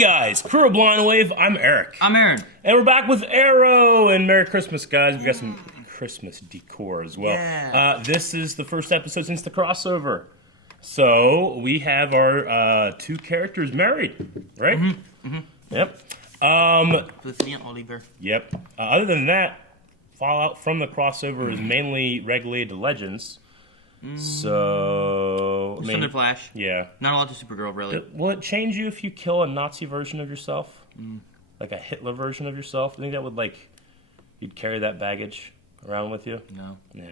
guys, Crew of Blind Wave, I'm Eric. I'm Aaron. And we're back with Arrow, and Merry Christmas, guys. We've got some Christmas decor as well. Yeah. This is the first episode since the crossover. So, we have our two characters married, right? Mm-hmm. Yep. Felicity and Oliver. Yep. Other than that, fallout from the crossover is mainly regulated to Legends. So, Just under Flash. Yeah. Not a lot to Supergirl, really. Will it change you if you kill a Nazi version of yourself? Like a Hitler version of yourself? I think that would, you'd carry that baggage around with you? No. Yeah.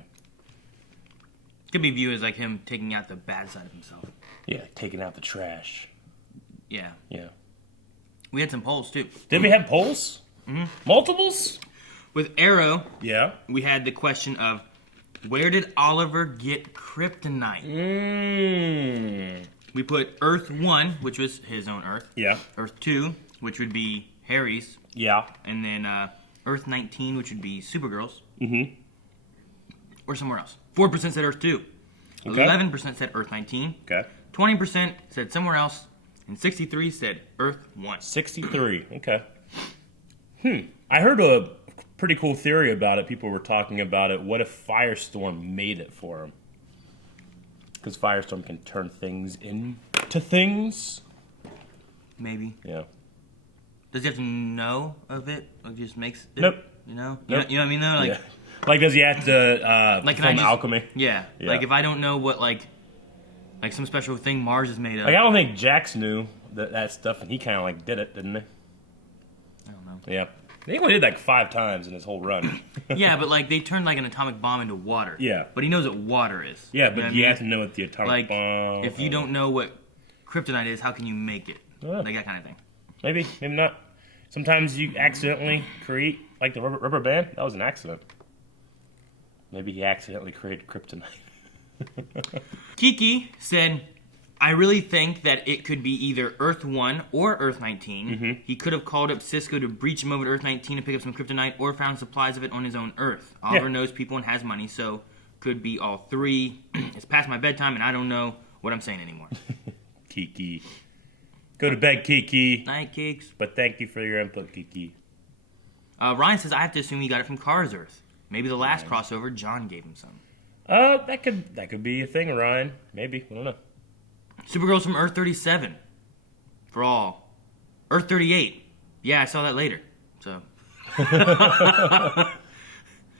Could be viewed as like him taking out the bad side of himself. Yeah, taking out the trash. Yeah. Yeah. We had some polls, too. Did we have polls? Multiples? With Arrow, Yeah. we had the question of, where did Oliver get kryptonite? We put Earth 1, which was his own Earth. Yeah. Earth 2, which would be Harry's. Yeah. And then Earth 19, which would be Supergirl's. Or somewhere else. 4% said Earth 2. Okay. 11% said Earth 19. Okay. 20% said somewhere else. And 63 said Earth 1. 63. Okay. I heard a pretty cool theory about it. People were talking about it. What if Firestorm made it for him? Because Firestorm can turn things into things. Maybe. Yeah. Does he have to know of it? Or just makes it? Nope. You know? Nope. You know what I mean, though? Like, Yeah. Like, does he have to Like, can I perform just- alchemy? yeah. Yeah. Like, if I don't know what, like some special thing Mars is made of. Like, I don't think Jax knew that stuff, and he kind of, did it, didn't he? I don't know. Yeah. He only did, 5 times in his whole run. Yeah, but, they turned, an atomic bomb into water. Yeah. But he knows what water is. Yeah, You know but what I you mean? have to know what the atomic bomb... If you don't know what kryptonite is, how can you make it? Yeah. Like, that kind of thing. Maybe not. Sometimes you accidentally create, the rubber band. That was an accident. Maybe he accidentally created kryptonite. Kiki said, I really think that it could be either Earth 1 or Earth 19. He could have called up Cisco to breach him over to Earth 19 to pick up some kryptonite, or found supplies of it on his own Earth. Oliver knows people and has money, so could be all three. It's past my bedtime, and I don't know what I'm saying anymore. Kiki. Go to bed, Kiki. Night, Keeks. But thank you for your input, Kiki. Ryan says, I have to assume he got it from Kara's Earth. Maybe the last crossover, John gave him some. That could be a thing, Ryan. Maybe. I don't know. Supergirl's from Earth 37. For all. Earth 38. Yeah, I saw that later. So.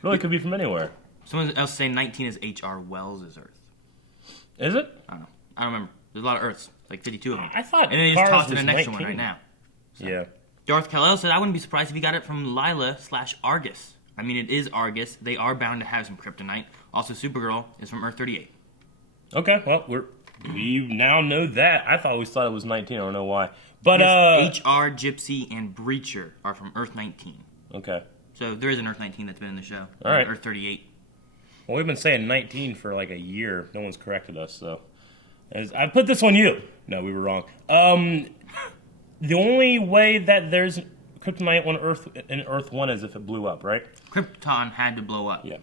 Really could be from anywhere. Someone else saying 19 is H.R. Wells' Earth. Is it? I don't know. I don't remember. There's a lot of Earths. 52 of them. I thought And they just Kara's tossed in was an extra 19. one right now. So. Yeah. Darth Kal-El said, I wouldn't be surprised if he got it from Lila/Argus. I mean, it is Argus. They are bound to have some kryptonite. Also, Supergirl is from Earth 38. Okay, well, we now know that. I always thought it was 19. I don't know why. But, H.R., Gypsy, and Breacher are from Earth 19. Okay. So there is an Earth 19 that's been in the show. All right. Earth 38. Well, we've been saying 19 for a year. No one's corrected us, so. I put this on you. No, we were wrong. The only way that there's kryptonite on Earth in Earth 1 is if it blew up, right? Krypton had to blow up. Yeah.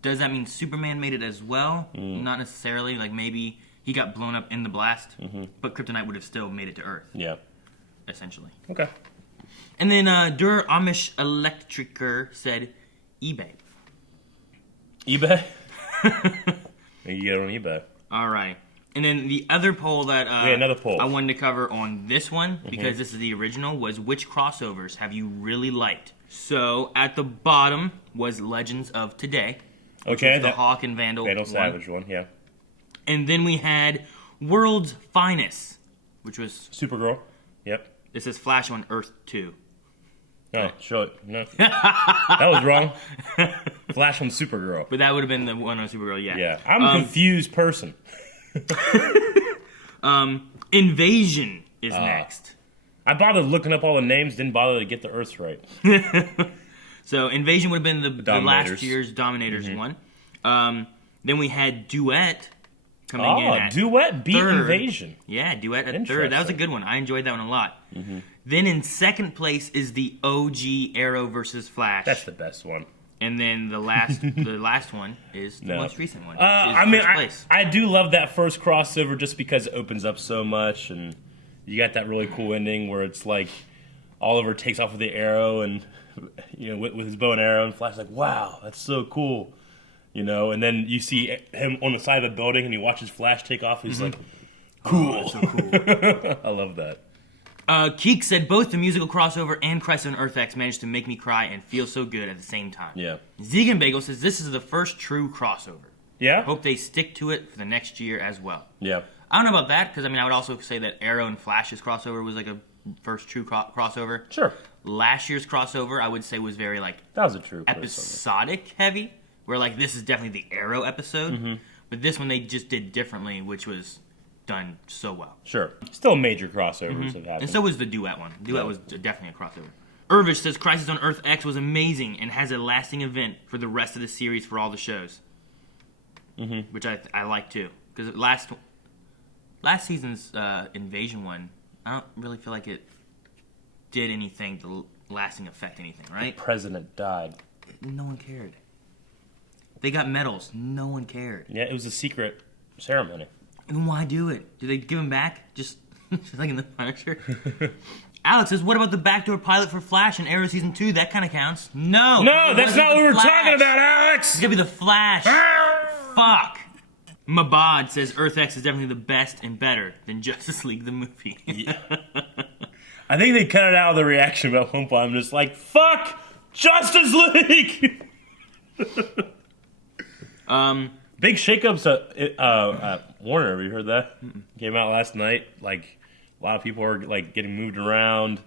Does that mean Superman made it as well? Not necessarily. Maybe he got blown up in the blast, but kryptonite would have still made it to Earth. Yeah. Essentially. Okay. And then Der Amish Electriker said eBay. eBay? You get it on eBay. All right. And then the other poll that another poll. I wanted to cover on this one, because this is the original, was which crossovers have you really liked? So at the bottom was Legends of Today. Okay. The Hawk and Vandal Savage one, yeah. And then we had World's Finest, which was... Supergirl. Yep. This is Flash on Earth 2. No, show it. No. That was wrong. Flash on Supergirl. But that would have been the one on Supergirl, yeah. Yeah. I'm a confused person. Invasion is next. I bothered looking up all the names, didn't bother to get the Earths right. So Invasion would have been the last year's Dominators one. Then we had Duet coming in at Duet beat third. Invasion. Yeah, Duet at third. That was a good one. I enjoyed that one a lot. Then in second place is the OG Arrow versus Flash. That's the best one. And then the last one is the most recent one. I do love that first crossover just because it opens up so much, and you got that really cool ending where it's like Oliver takes off with the arrow and with his bow and arrow, and Flash's like, wow, that's so cool. And then you see him on the side of the building, and he watches Flash take off. He's like, cool. Oh, so cool. I love that. Keek said both the musical crossover and Crisis on Earth X managed to make me cry and feel so good at the same time. Yeah. Zegan Bagel says this is the first true crossover. Yeah? Hope they stick to it for the next year as well. Yeah. I don't know about that, because I would also say that Arrow and Flash's crossover was like a first true crossover. Sure. Last year's crossover, I would say, was very that was a true episodic heavy, where this is definitely the Arrow episode. But this one they just did differently, which was done so well. Sure. Still major crossovers have happened. And so was the Duet one. Duet was definitely a crossover. Irvish says Crisis on Earth X was amazing and has a lasting event for the rest of the series for all the shows. Which I like too. Because last season's Invasion one, I don't really feel like it did anything to lasting affect anything, right? The president died. No one cared. They got medals. No one cared. Yeah, it was a secret ceremony. And why do it? Do they give him back? Just like in the Punisher? Alex says, what about the backdoor pilot for Flash in Arrow Season 2? That kind of counts. No! No, that's not what we were talking about, Alex! It's gonna be the Flash. Fuck! Mabad says Earth X is definitely the best and better than Justice League the movie. Yeah. I think they cut it out of the reaction about one point. I'm just like, fuck Justice League! Big shakeups at Warner. Have you heard that? Came out last night. Like, a lot of people are getting moved around.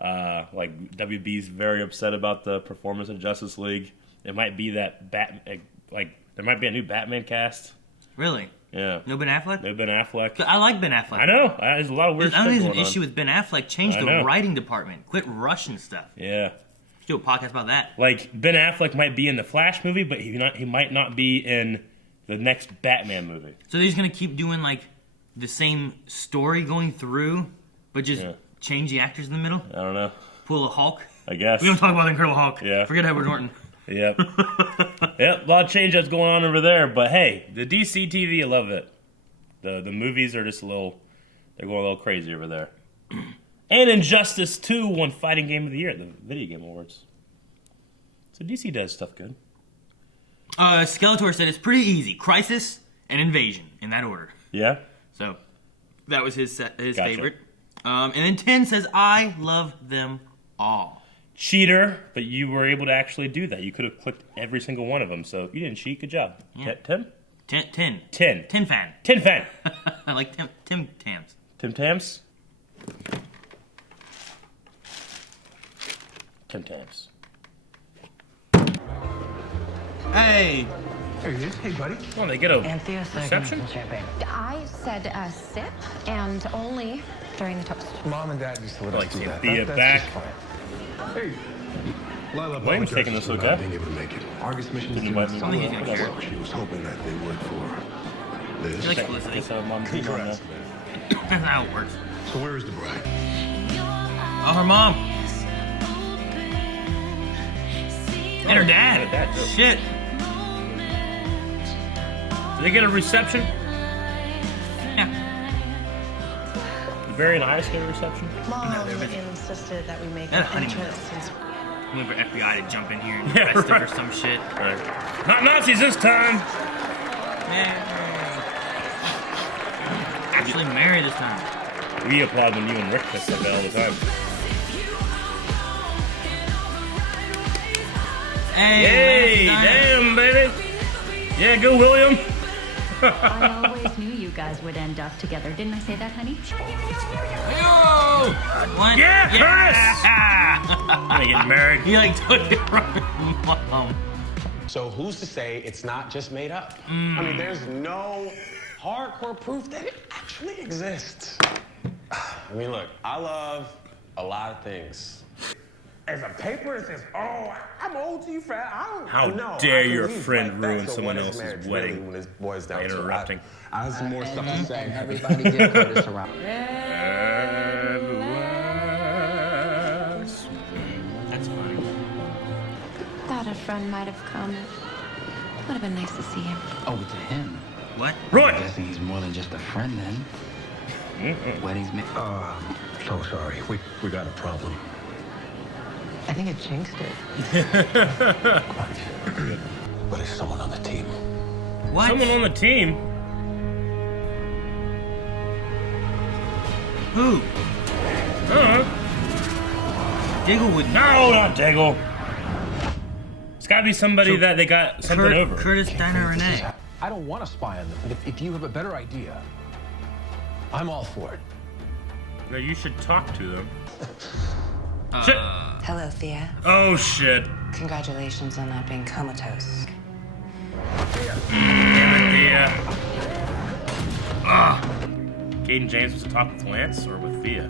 WB's very upset about the performance of Justice League. It might be that there might be a new Batman cast. Really? Yeah. No Ben Affleck? No Ben Affleck. I like Ben Affleck. I know. There's a lot of weird stuff going on. I don't think there's an issue with Ben Affleck. Change the writing department. Quit rushing stuff. Yeah. Let's do a podcast about that. Ben Affleck might be in the Flash movie, but he might not be in the next Batman movie. So they're just going to keep doing, the same story going through, but just change the actors in the middle? I don't know. Pull a Hulk? I guess. We don't talk about the Incredible Hulk. Yeah. Forget Edward Norton. Yep. Yep, a lot of change-ups going on over there. But hey, the DC TV, I love it. The movies are just they're going a little crazy over there. And Injustice 2 won Fighting Game of the Year at the Video Game Awards. So DC does stuff good. Skeletor said it's pretty easy. Crisis and Invasion, in that order. Yeah? So, that was his favorite. And then 10 says, I love them all. Cheater, but you were able to actually do that. You could have clicked every single one of them, so you didn't cheat. Good job. Yeah. 10? 10. 10. 10 fan. 10 fan. I like Tim Tams. Tim Tams? Tim Tams. Hey! There he is. Hey, buddy. Oh, they get a reception? I said a sip, and only during the toast. Mom and Dad used to let us do that. Be That's back. just fine. Hey, Lila, William's taking this okay. Being able to make it. Argus mission Didn't invite me. I don't think he's gonna care. She was hoping that they would for this. He likes Felicity. Guess I'll have Mom beat on that. That's not how it works. So where is the bride? Oh, her mom. And her dad. And her dad, too. Shit. Did they get a reception? Yeah. Very nice get a reception? Mom insisted that we make Yeah, an honeymoon. entrance. I'm waiting for FBI to jump in here and Yeah, arrest him right. or some shit. Right. Not Nazis this time! Actually married this time. We applaud when you and Rick kiss like that all the time. Hey, Lance damn, baby! Yeah, go William! I always knew you guys would end up together. Didn't I say that, honey? Yo! What? Yeah, Curtis! I'm gonna get married. He took it from his mom. So who's to say it's not just made up? I mean, there's no hardcore proof that it actually exists. I mean, look, I love a lot of things. As a paper, it says, "Oh, I'm old to you, fat." I don't How know. dare I your believe friend like ruin that. So someone what is else's marriage wedding really when it boils down by to it? interrupting. I have some more stuff to say. And everybody give Curtis a round. That's funny. Thought a friend might have come. Would have been nice to see him. Oh, to him. What? Roy! I'm guessing he's more than just a friend then. Weddings make. So sorry. We got a problem. I think it jinxed it. But there's someone on the team. What? Someone on the team? Who? Diggle would. No, not Diggle. It's gotta be somebody that they got something over. Curtis, Dinah, Renee. I don't want to spy on them, but if you have a better idea, I'm all for it. No, you should talk to them. Shit. Hello, Thea. Oh, shit. Congratulations on not being comatose. Damn it, Thea. Caden James was to talk with Lance or with Thea?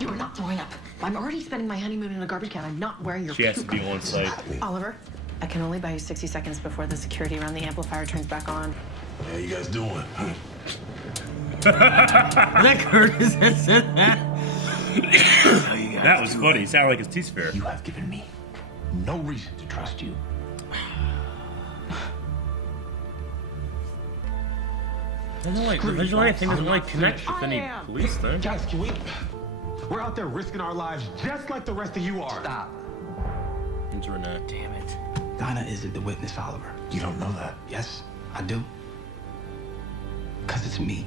You are not throwing up. I'm already spending my honeymoon in a garbage can. I'm not wearing your She has to be on site. Oliver, I can only buy you 60 seconds before the security around the amplifier turns back on. How you guys doing? Was that Curtis that said that? That was funny. It sounded like his T-Sphere. You have given me no reason to trust you. I know, like, the vigilante thing doesn't really connect with any police thing. Guys, can we? We're out there risking our lives just like the rest of you are. Stop. Into Renee. Damn it. Dinah isn't the witness, Oliver. You don't know that. Yes, I do. Because it's me.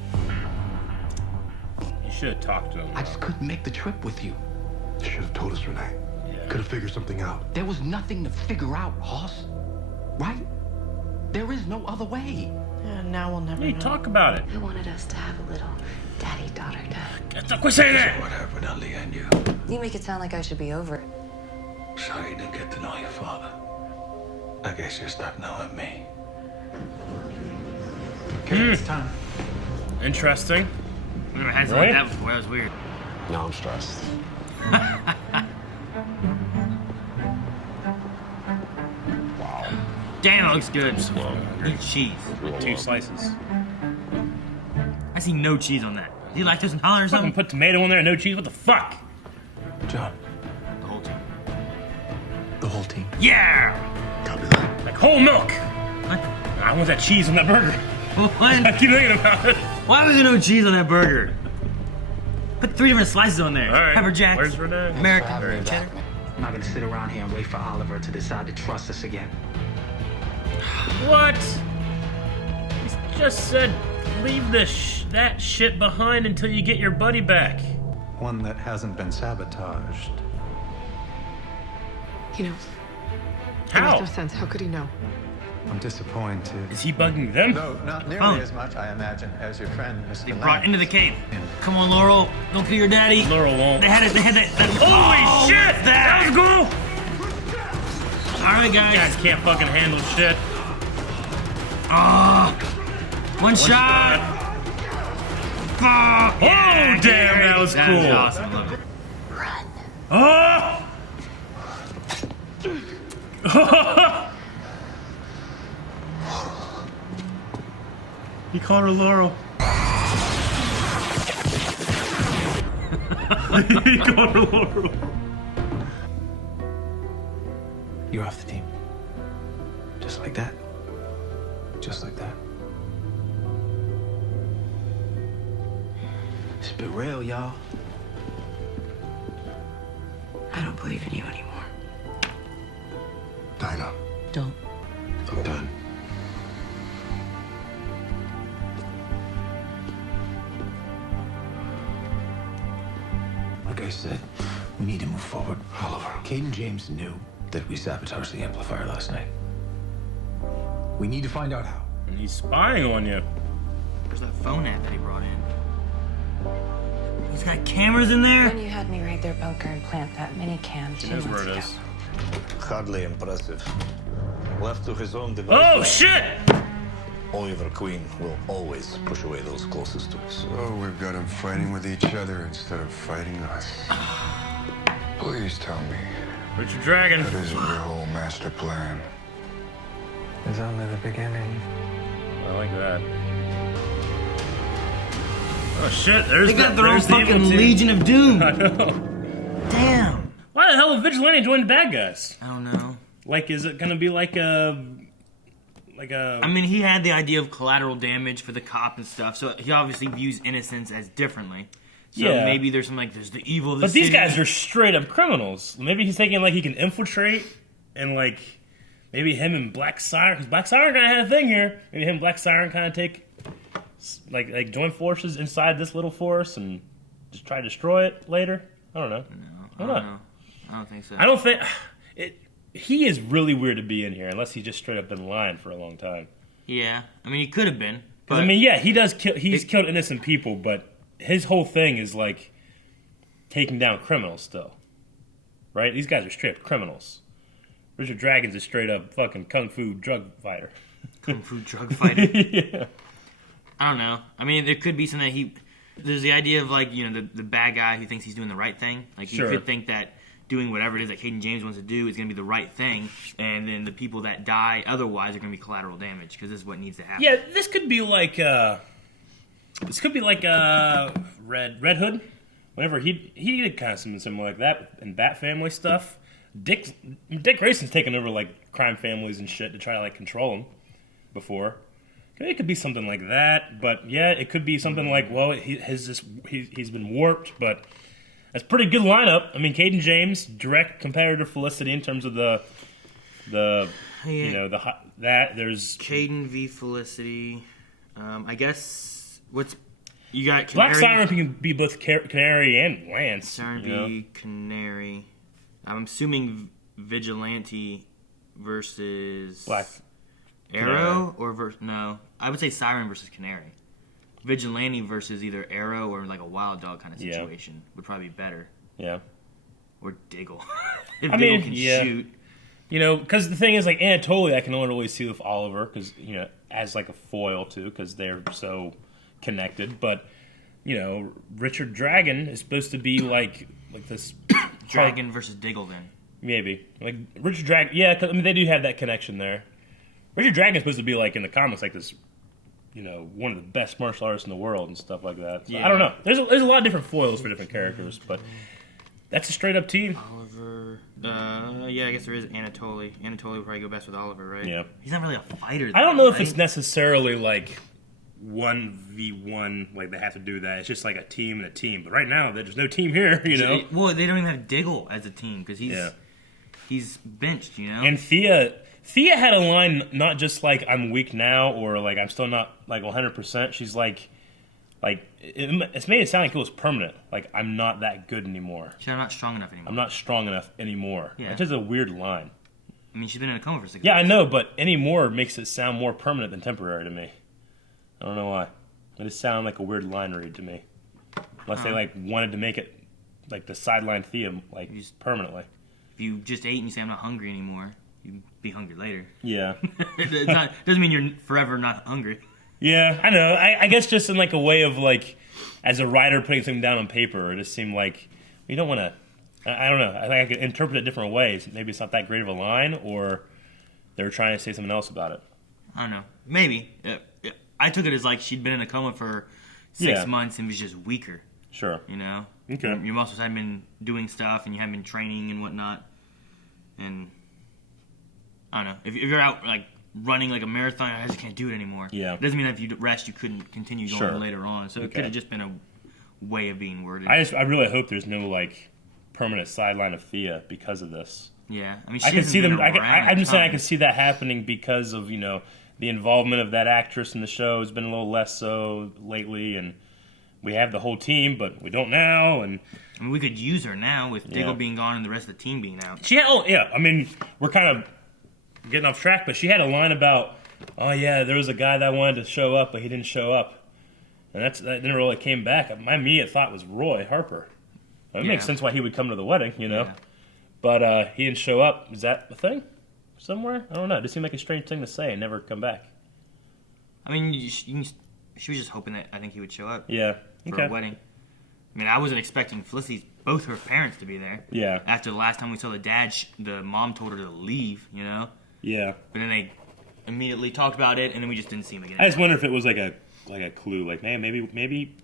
You should have talked to him. I just couldn't make the trip with you. You should have told us, Renee. Yeah. Could have figured something out. There was nothing to figure out, Hoss. Right? There is no other way. Yeah, now we'll never Hey, know. talk about it. I wanted us to have a little daddy-daughter time. Quit saying that! What happened, Ali and you? You make it sound like I should be over it. Sorry you didn't get to know your father. I guess you stopped knowing me. Okay, it's time. Interesting. I've never had something like that before. That was weird. Now I'm stressed. Damn, it looks good. Slow. Eat cheese. With 2 slices. I see no cheese on that. Is he lactose intolerant or Fucking something? put tomato in there and no cheese. What the fuck? John, The whole team. the whole team. Yeah! Copy that. Like whole milk. What? I want that cheese on that burger. I What? keep thinking about it. Why was there no cheese on that burger? Put 3 different slices on there. All right. Pepper jacks. Where's Renee? American. Cheddar. I'm not gonna sit around here and wait for Oliver to decide to trust us again. What? He just said leave that shit behind until you get your buddy back. One that hasn't been sabotaged. He knows. It How? makes no sense. How could he know? I'm disappointed. Is he bugging them? No, not nearly Oh. as much, I imagine, as your friend, Mr. They brought Lance. into the cave. Come on, Laurel. Don't kill your daddy. Laurel won't. They had it. They had that. Holy Oh, shit! what's That was cool! All right, You guys. guys can't fucking handle shit. One shot. Fuck. Oh, damn, that was That cool. was awesome. Love it. Oh! He called her Laurel. He called her Laurel. You're off the team. Just like that. Just like that. It's been real, y'all. I don't believe in you anymore. Dinah, Don't. I'm done. Like I said, we need to move forward. Oliver. Caden James knew that we sabotaged the amplifier last night. We need to find out how. And he's spying on you. Where's that phone at that he brought in? He's got cameras in there? When you had me raid their bunker and plant that mini cam 2 Knows months where it ago. is. Hardly impressive. Left to his own Oh devices. shit! Oliver Queen will always push away those closest to us. So we've got them fighting with each other instead of fighting us. Please tell me Richard Dragon. that isn't your whole master plan. It's only the beginning. I like that. Oh shit! There's They got their own there's the evil fucking team. Legion of Doom. I know. Damn. Why the hell would Vigilante join the bad guys? I don't know. Like, is it gonna be like I mean, he had the idea of collateral damage for the cop and stuff, so he obviously views innocence as differently. So maybe there's some there's the evil of the city. But these guys are straight up criminals. Maybe he's thinking he can infiltrate and maybe him and Black Siren, because Black Siren kind of had a thing here. Maybe him and Black Siren kind of take join forces inside this little force and just try to destroy it later. I don't know. No, I don't know. I don't think so. I don't think he is really weird to be in here unless he's just straight up been lying for a long time. Yeah, I mean he could have been. But I mean, yeah, he does kill. He's killed innocent people, but his whole thing is taking down criminals still, right? These guys are straight up criminals. Richard Dragon's a straight up fucking kung fu drug fighter. Kung fu drug fighter. Yeah. I don't know. I mean, there could be something that there's the idea of the bad guy who thinks he's doing the right thing. He could think that doing whatever it is that Caden James wants to do is going to be the right thing, and then the people that die otherwise are going to be collateral damage because this is what needs to happen. Yeah, this could be Red Hood. Whenever he did kind of something similar like that in Bat Family stuff. Dick Grayson's taken over crime families and shit to try to control them before. It could be something like that, but yeah, it could be something he's been warped, but that's a pretty good lineup. I mean, Caden James, direct competitor to Felicity in terms of that. There's Caden v Felicity. I guess you got Canary. Black Siren can be both Canary and Lance. Siren v Canary. I'm assuming Vigilante versus Black Arrow no. I would say Siren versus Canary. Vigilante versus either Arrow or a Wild Dog kind of situation would probably be better. Yeah. Or Diggle. If Diggle can shoot. Because the thing is, Anatoly, I can only really see with Oliver, because, as a foil, too, because they're so connected. But, Richard Dragon is supposed to be, this... Dragon versus Diggle, then. Maybe. Richard Dragon... Yeah, cause, they do have that connection there. Richard Dragon is supposed to be, in the comics, this... one of the best martial artists in the world and stuff like that. So, I don't know. There's a lot of different foils for different characters, but that's a straight up team. Oliver. Yeah, I guess there is Anatoly. Anatoly would probably go best with Oliver, right? Yeah. He's not really a fighter. I don't know if it's necessarily 1v1, they have to do that. It's just a team and a team. But right now, there's no team here, Well, they don't even have Diggle as a team because he's benched, And Thea had a line not just I'm weak now or I'm still not 100%. She's it's made it sound like it was permanent. I'm not that good anymore. I'm not strong enough anymore. I'm not strong enough anymore. Yeah. That's just a weird line. I mean, she's been in a coma for 6 months. Yeah, I know, but anymore makes it sound more permanent than temporary to me. I don't know why. It just sounded like a weird line read to me. Unless they wanted to make it the sideline theme permanently. If you just ate and you say I'm not hungry anymore, you'd be hungry later. Yeah. It doesn't mean you're forever not hungry. Yeah, I know. I guess just in a way of as a writer putting something down on paper, it just seemed you don't want to. I don't know. I think I could interpret it different ways. Maybe it's not that great of a line, or they were trying to say something else about it. I don't know. Maybe. I took it as she'd been in a coma for 6 months and was just weaker. Sure. Okay. Your muscles hadn't been doing stuff and you hadn't been training and whatnot. And I don't know. If you're out running a marathon, I just can't do it anymore. Yeah. It doesn't mean that if you rest, you couldn't continue going later on. So it could have just been a way of being worded. I really hope there's no permanent sideline of Thea because of this. Yeah. I mean, I can see them. I'm just saying I can see that happening because of the involvement of that actress in the show has been a little less so lately, and we have the whole team, but we don't now. And I mean, we could use her now with Diggle being gone and the rest of the team being out. I mean, we're kind of getting off track, but she had a line about, there was a guy that wanted to show up, but he didn't show up, and that never really came back. My immediate thought was Roy Harper. It makes sense why he would come to the wedding, but he didn't show up. Is that a thing? Somewhere? I don't know. It just seemed like a strange thing to say and never come back. I mean, she was just hoping that I think he would show up. Yeah. For a wedding. I mean, I wasn't expecting Felicity's both her parents to be there. Yeah. After the last time we saw the dad, the mom told her to leave, Yeah. But then they immediately talked about it, and then we just didn't see him again. I just wonder if it was a clue, man, maybe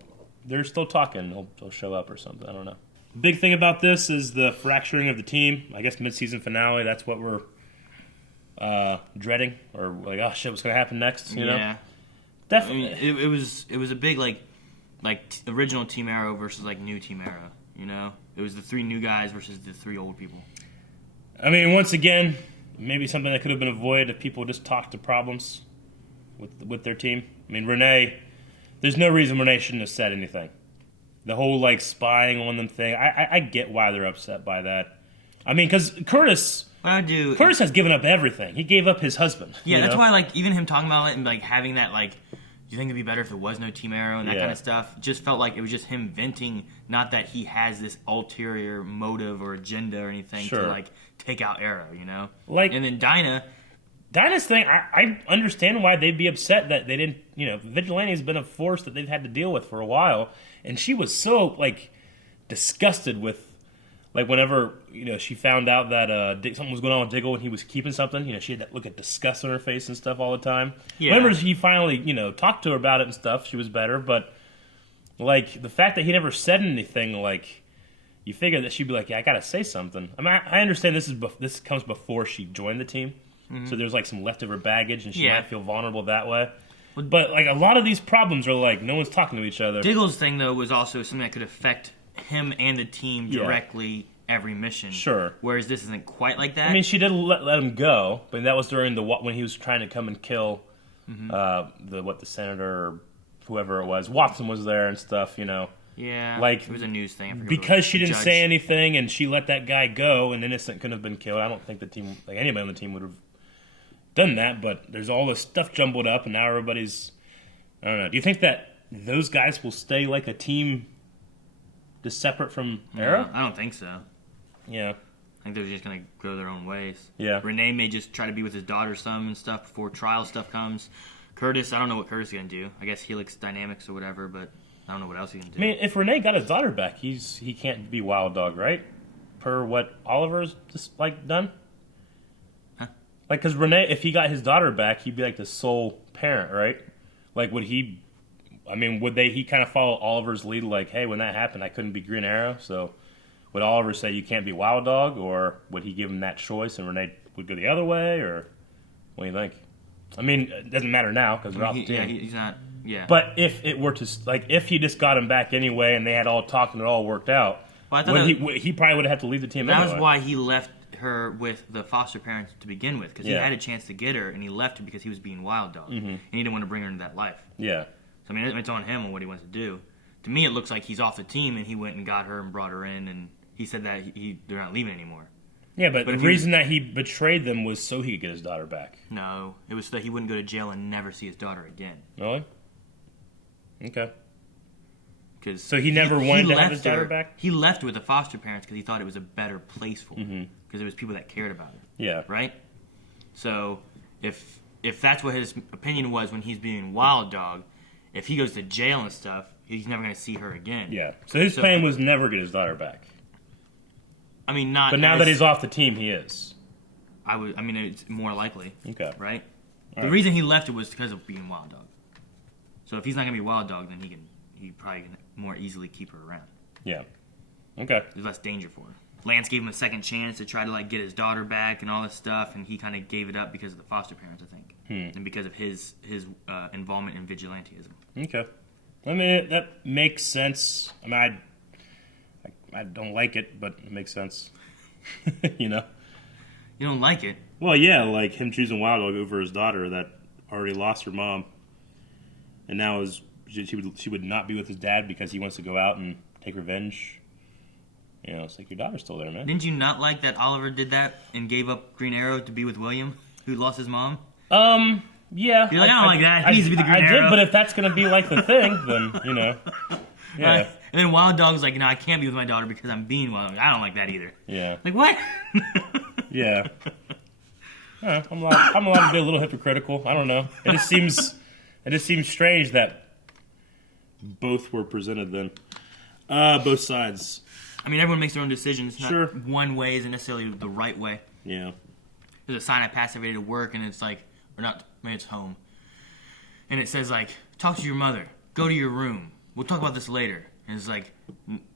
they're still talking. They'll show up or something. I don't know. Big thing about this is the fracturing of the team. I guess mid-season finale. That's what we're dreading or like, oh shit, what's gonna happen next? You know? Yeah. Definitely. I mean, it was a big original Team Arrow versus like new Team Arrow. You know, it was the 3 new guys versus the 3 old people. I mean, once again, maybe something that could have been avoided if people just talked to problems with their team. I mean, Renee, there's no reason Renee shouldn't have said anything. The whole like spying on them thing, I get why they're upset by that. I mean, because Curtis has given up everything. He gave up his husband. Yeah, that's why like even him talking about it and like having that like, do you think it'd be better if there was no Team Arrow and that kind of stuff? Just felt like it was just him venting, not that he has this ulterior motive or agenda or anything to like take out Arrow, you know? Like, and then Dinah's thing, I understand why they'd be upset that they didn't, you know, Vigilante has been a force that they've had to deal with for a while, and she was so, like, disgusted with, like, whenever, you know, she found out that something was going on with Diggle and he was keeping something, you know, she had that look of disgust on her face and stuff all the time. Yeah. Whenever he finally, you know, talked to her about it and stuff, she was better, but, like, the fact that he never said anything, like, you figure that she'd be like, yeah, I gotta say something. I mean, I understand this comes before she joined the team. So there's like some leftover baggage, and she might feel vulnerable that way. But like a lot of these problems are like no one's talking to each other. Diggle's thing though was also something that could affect him and the team directly every mission. Sure. Whereas this isn't quite like that. I mean, she did let him go, but that was during when he was trying to come and kill the senator or whoever it was. Watson was there and stuff, you know. Yeah, like it was a news thing. Because she didn't say anything and she let that guy go, and Innocent couldn't have been killed. I don't think the team, like anybody on the team, would have done that. But there's all this stuff jumbled up, and now everybody's. I don't know. Do you think that those guys will stay like a team, just separate from Arrow? I don't think so. Yeah, I think they're just gonna go their own ways. Yeah, Renee may just try to be with his daughter some and stuff before trial stuff comes. Curtis, I don't know what Curtis is gonna do. I guess Helix Dynamics or whatever, but. I don't know what else he can do. I mean, if Renee got his daughter back, he can't be Wild Dog, right? Per what Oliver's just like done. Huh? Like, because Renee, if he got his daughter back, he'd be like the sole parent, right? Like, would he? I mean, would they? He kind of follow Oliver's lead, like, hey, when that happened, I couldn't be Green Arrow, so would Oliver say you can't be Wild Dog, or would he give him that choice and Renee would go the other way, or what do you think? I mean, it doesn't matter now because we're off the team. Yeah, he's not. Yeah. But if it were to, like, if he just got him back anyway and they had all talked and it all worked out, well, I thought he probably would have had to leave the team anyway. That was why he left her with the foster parents to begin with, because he had a chance to get her, and he left her because he was being Wild Dog, and he didn't want to bring her into that life. Yeah. So, I mean, it's on him on what he wants to do. To me, it looks like he's off the team, and he went and got her and brought her in, and he said that they're not leaving anymore. Yeah, but the reason that he betrayed them was so he could get his daughter back. No, it was so that he wouldn't go to jail and never see his daughter again. Really? Okay. So he never wanted to have his daughter back? He left with the foster parents because he thought it was a better place for her. Because it was people that cared about it. Yeah. Right? So if that's what his opinion was when he's being Wild Dog, if he goes to jail and stuff, he's never going to see her again. Yeah. So his plan was never get his daughter back. I mean, not. But now that he's off the team, he is. I mean, it's more likely. Okay. Right? The reason he left it was because of being Wild Dog. So if he's not gonna be Wild Dog, then he probably can more easily keep her around. Yeah. Okay. There's less danger for her. Lance gave him a second chance to try to like get his daughter back and all this stuff, and he kind of gave it up because of the foster parents, I think, and because of his involvement in vigilantism. Okay. I mean, that makes sense. I mean, I don't like it, but it makes sense. You know? You don't like it? Well, yeah, like him choosing Wild Dog over his daughter that already lost her mom. And now she would not be with his dad because he wants to go out and take revenge. You know, it's like your daughter's still there, man. Didn't you not like that Oliver did that and gave up Green Arrow to be with William, who lost his mom? Yeah. You're like, I don't like that. He needs to be the Green Arrow. I did, but if that's going to be like the thing, then, you know. Yeah. Right. And then Wild Dog's like, no, I can't be with my daughter because I'm being Wild Dog. I don't like that either. Yeah. Like, what? Yeah. I'm allowed to be a little hypocritical. I don't know. It just seems strange that both were presented then. Both sides. I mean, everyone makes their own decisions. Sure. Not one way isn't necessarily the right way. Yeah. There's a sign I passed every day to work, and it's like, or not, maybe it's home. And it says, like, talk to your mother. Go to your room. We'll talk about this later. And it's like,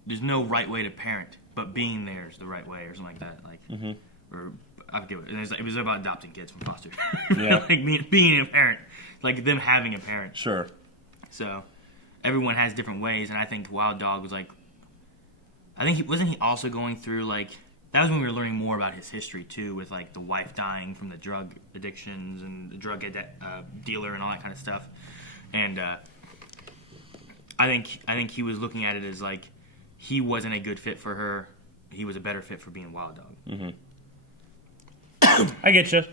there's no right way to parent, but being there is the right way, or something like that. Like, or I forget what it was about adopting kids from foster. Yeah. Like being a parent, like them having a parent. Sure. So everyone has different ways, and I think Wild Dog was like, I think wasn't he also going through like, that was when we were learning more about his history too, with like the wife dying from the drug addictions and the drug dealer and all that kind of stuff. And I think he was looking at it as like he wasn't a good fit for her. He was a better fit for being Wild Dog. Mm-hmm. I get you.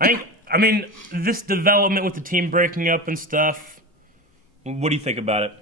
I mean, this development with the team breaking up and stuff. What do you think about it?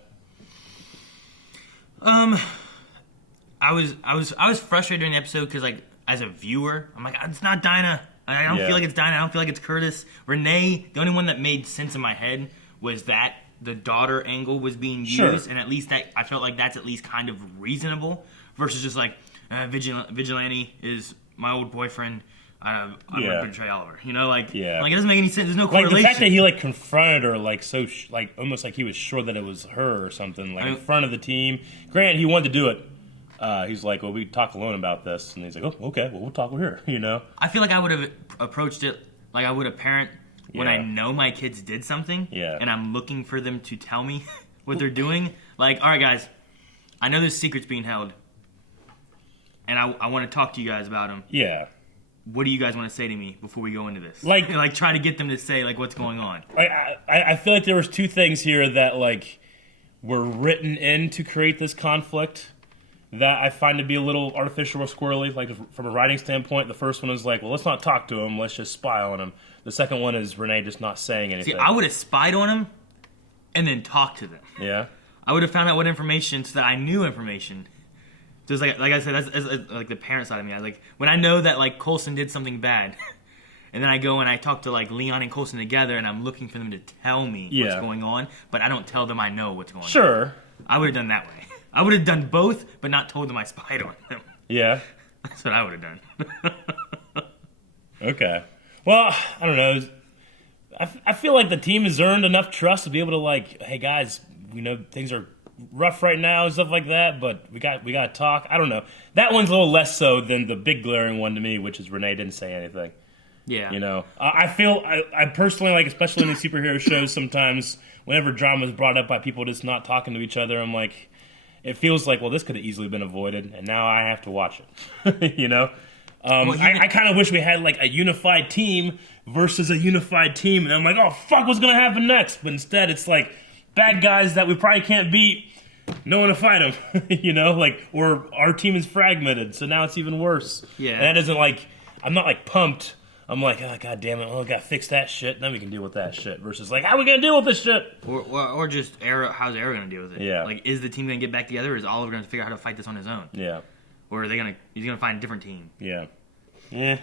I was frustrated during the episode because, like, as a viewer, I'm like, it's not Dinah. I don't feel like it's Dinah. I don't feel like it's Curtis. Renee, the only one that made sense in my head was that the daughter angle was being used, and at least that I felt like that's at least kind of reasonable versus just like Vigilante is my old boyfriend. I'm gonna betray Oliver. You know, like it doesn't make any sense. There's no correlation. Like the fact that he like confronted her, like so, like almost like he was sure that it was her or something, like in front of the team. Granted, he wanted to do it. He's like, well, we talk alone about this, and he's like, oh, okay, well, we'll talk here. You know. I feel like I would have approached it like I would a parent when I know my kids did something, and I'm looking for them to tell me what they're doing. Like, all right, guys, I know there's secrets being held, and I want to talk to you guys about them. Yeah. What do you guys want to say to me before we go into this? Like try to get them to say like what's going on. I feel like there was two things here that like were written in to create this conflict that I find to be a little artificial or squirrely. Like from a writing standpoint, the first one is like, well, let's not talk to him, let's just spy on him. The second one is Renee just not saying anything. See, I would have spied on him and then talked to them. Yeah. I would have found out what information so that I knew information. Just like I said, that's like the parent side of me. I like when I know that like Coulson did something bad, and then I go and I talk to like Leon and Coulson together, and I'm looking for them to tell me what's going on, but I don't tell them I know what's going on. Sure. I would have done that way. I would have done both, but not told them I spied on them. Yeah. That's what I would have done. Okay. Well, I don't know. I feel like the team has earned enough trust to be able to like, hey guys, we know things are rough right now and stuff like that, but we got to talk. I don't know. That one's a little less so than the big glaring one to me, which is Renee didn't say anything. Yeah. You know, I feel I personally like, especially in these superhero shows, sometimes whenever drama is brought up by people just not talking to each other, I'm like, it feels like, well, this could have easily been avoided, and now I have to watch it. You know. I kind of wish we had like a unified team versus a unified team, and I'm like, oh fuck, what's gonna happen next? But instead, it's like bad guys that we probably can't beat, no one to fight them, you know, like, or our team is fragmented, so now it's even worse. Yeah. And that isn't like, I'm not like pumped. I'm like, oh god damn it, oh, gotta fix that shit, then we can deal with that shit. Versus like, how are we gonna deal with this shit? Or just Arrow, how's Arrow gonna deal with it? Yeah. Like, is the team gonna get back together, or is Oliver gonna figure out how to fight this on his own? Yeah. Or are he's gonna find a different team? Yeah. Yeah.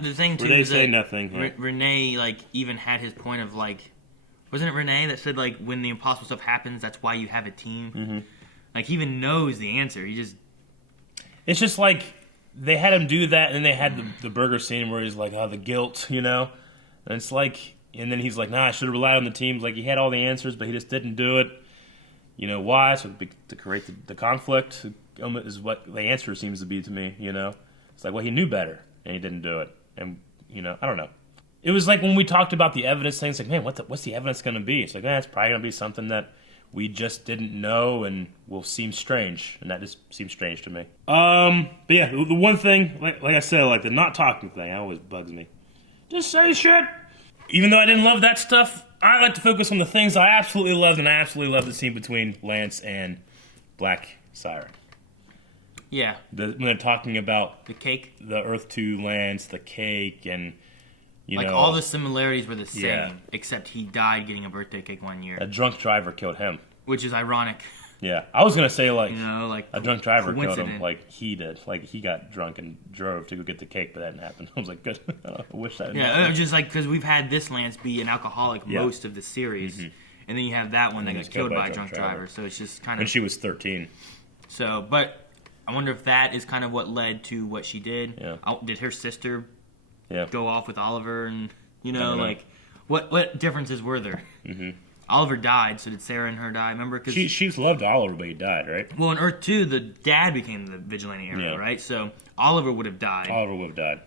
The thing too Renee is say that nothing. Yeah. Renee like even had his point of like, wasn't it Renee that said like when the impossible stuff happens, that's why you have a team. Mm-hmm. Like he even knows the answer. It's just like they had him do that, and then they had the burger scene where he's like, oh, the guilt, you know, and it's like, and then he's like, nah, I should have relied on the team. Like he had all the answers, but he just didn't do it. You know why? So to create the conflict is what the answer seems to be to me. You know, it's like, well, he knew better. And he didn't do it. And, you know, I don't know. It was like when we talked about the evidence thing, it's like, man, what's the evidence going to be? It's like, it's probably going to be something that we just didn't know and will seem strange. And that just seems strange to me. But yeah, the one thing, like I said, like the not talking thing, that always bugs me. Just say shit. Even though I didn't love that stuff, I like to focus on the things I absolutely loved, and I absolutely loved the scene between Lance and Black Siren. Yeah. When they're talking about the cake, the Earth 2 Lance, the cake, and you know, all the similarities were the same, except he died getting a birthday cake one year. A drunk driver killed him, which is ironic. Yeah, I was gonna say like, you know, like a drunk driver killed him, like he did, like he got drunk and drove to go get the cake, but that didn't happen. I was like, good. I wish that. Didn't happen. Just like because we've had this Lance be an alcoholic most of the series, and then you have that one that got killed by a drunk driver. So it's just kind of. And she was 13. So, but. I wonder if that is kind of what led to what she did. Yeah. Did her sister Yeah. go off with Oliver, and like what differences were there? Mm-hmm. Oliver died, so did Sarah and her die? Remember, because she's loved Oliver, but he died, right? Well, in Earth 2, the dad became the vigilante Arrow, right? So Oliver would have died. Oliver would have died.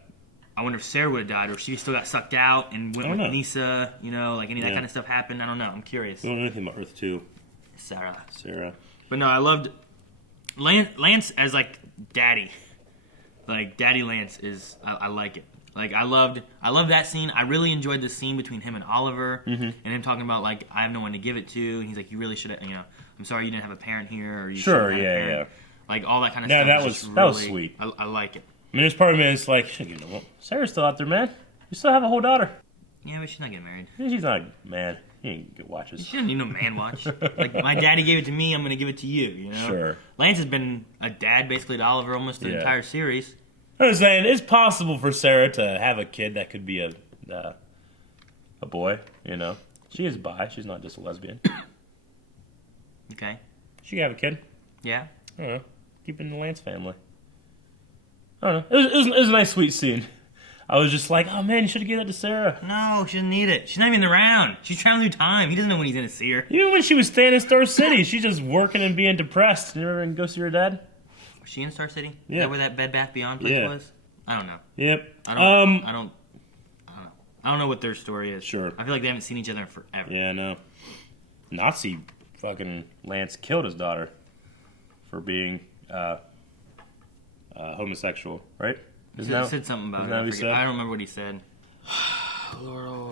I wonder if Sarah would have died, or if she still got sucked out and went with know. Nisa. You know, like any of that kind of stuff happened. I don't know. I'm curious. We don't know anything about Earth 2. Sarah. But no, I loved Lance as like daddy. Like Daddy Lance is. I like it. Like I loved that scene. I really enjoyed the scene between him and Oliver, and him talking about like I have no one to give it to. And he's like, you really should have. You know, I'm sorry you didn't have a parent here, or you should have had a parent. Like all that kind of stuff. Yeah, that was sweet. I like it. I mean, there's part of me that's like, you know what? Sarah's still out there, man. You still have a whole daughter. Yeah, but she's not getting married. She's not, man. You ain't get watches. She doesn't need no man watch. Like, my daddy gave it to me, I'm going to give it to you, you know? Sure. Lance has been a dad, basically, to Oliver almost the entire series. I'm saying, it's possible for Sarah to have a kid that could be a boy, you know? She is bi. She's not just a lesbian. Okay. She could have a kid. Yeah. I don't know. Keep it in the Lance family. I don't know. It was a nice, sweet scene. I was just like, oh man, you should have given that to Sarah. No, she doesn't need it. She's not even around. She's traveling through time. He doesn't know when he's going to see her. Even when she was staying in Star City, she's just working and being depressed. You ever go see her dad? Was she in Star City? Yeah. Is that where that Bed Bath Beyond place was? I don't know. Yep. I don't know. I don't know what their story is. Sure. I feel like they haven't seen each other in forever. Yeah, no. Nazi fucking Lance killed his daughter for being homosexual, right? He said something about it. I don't remember what he said.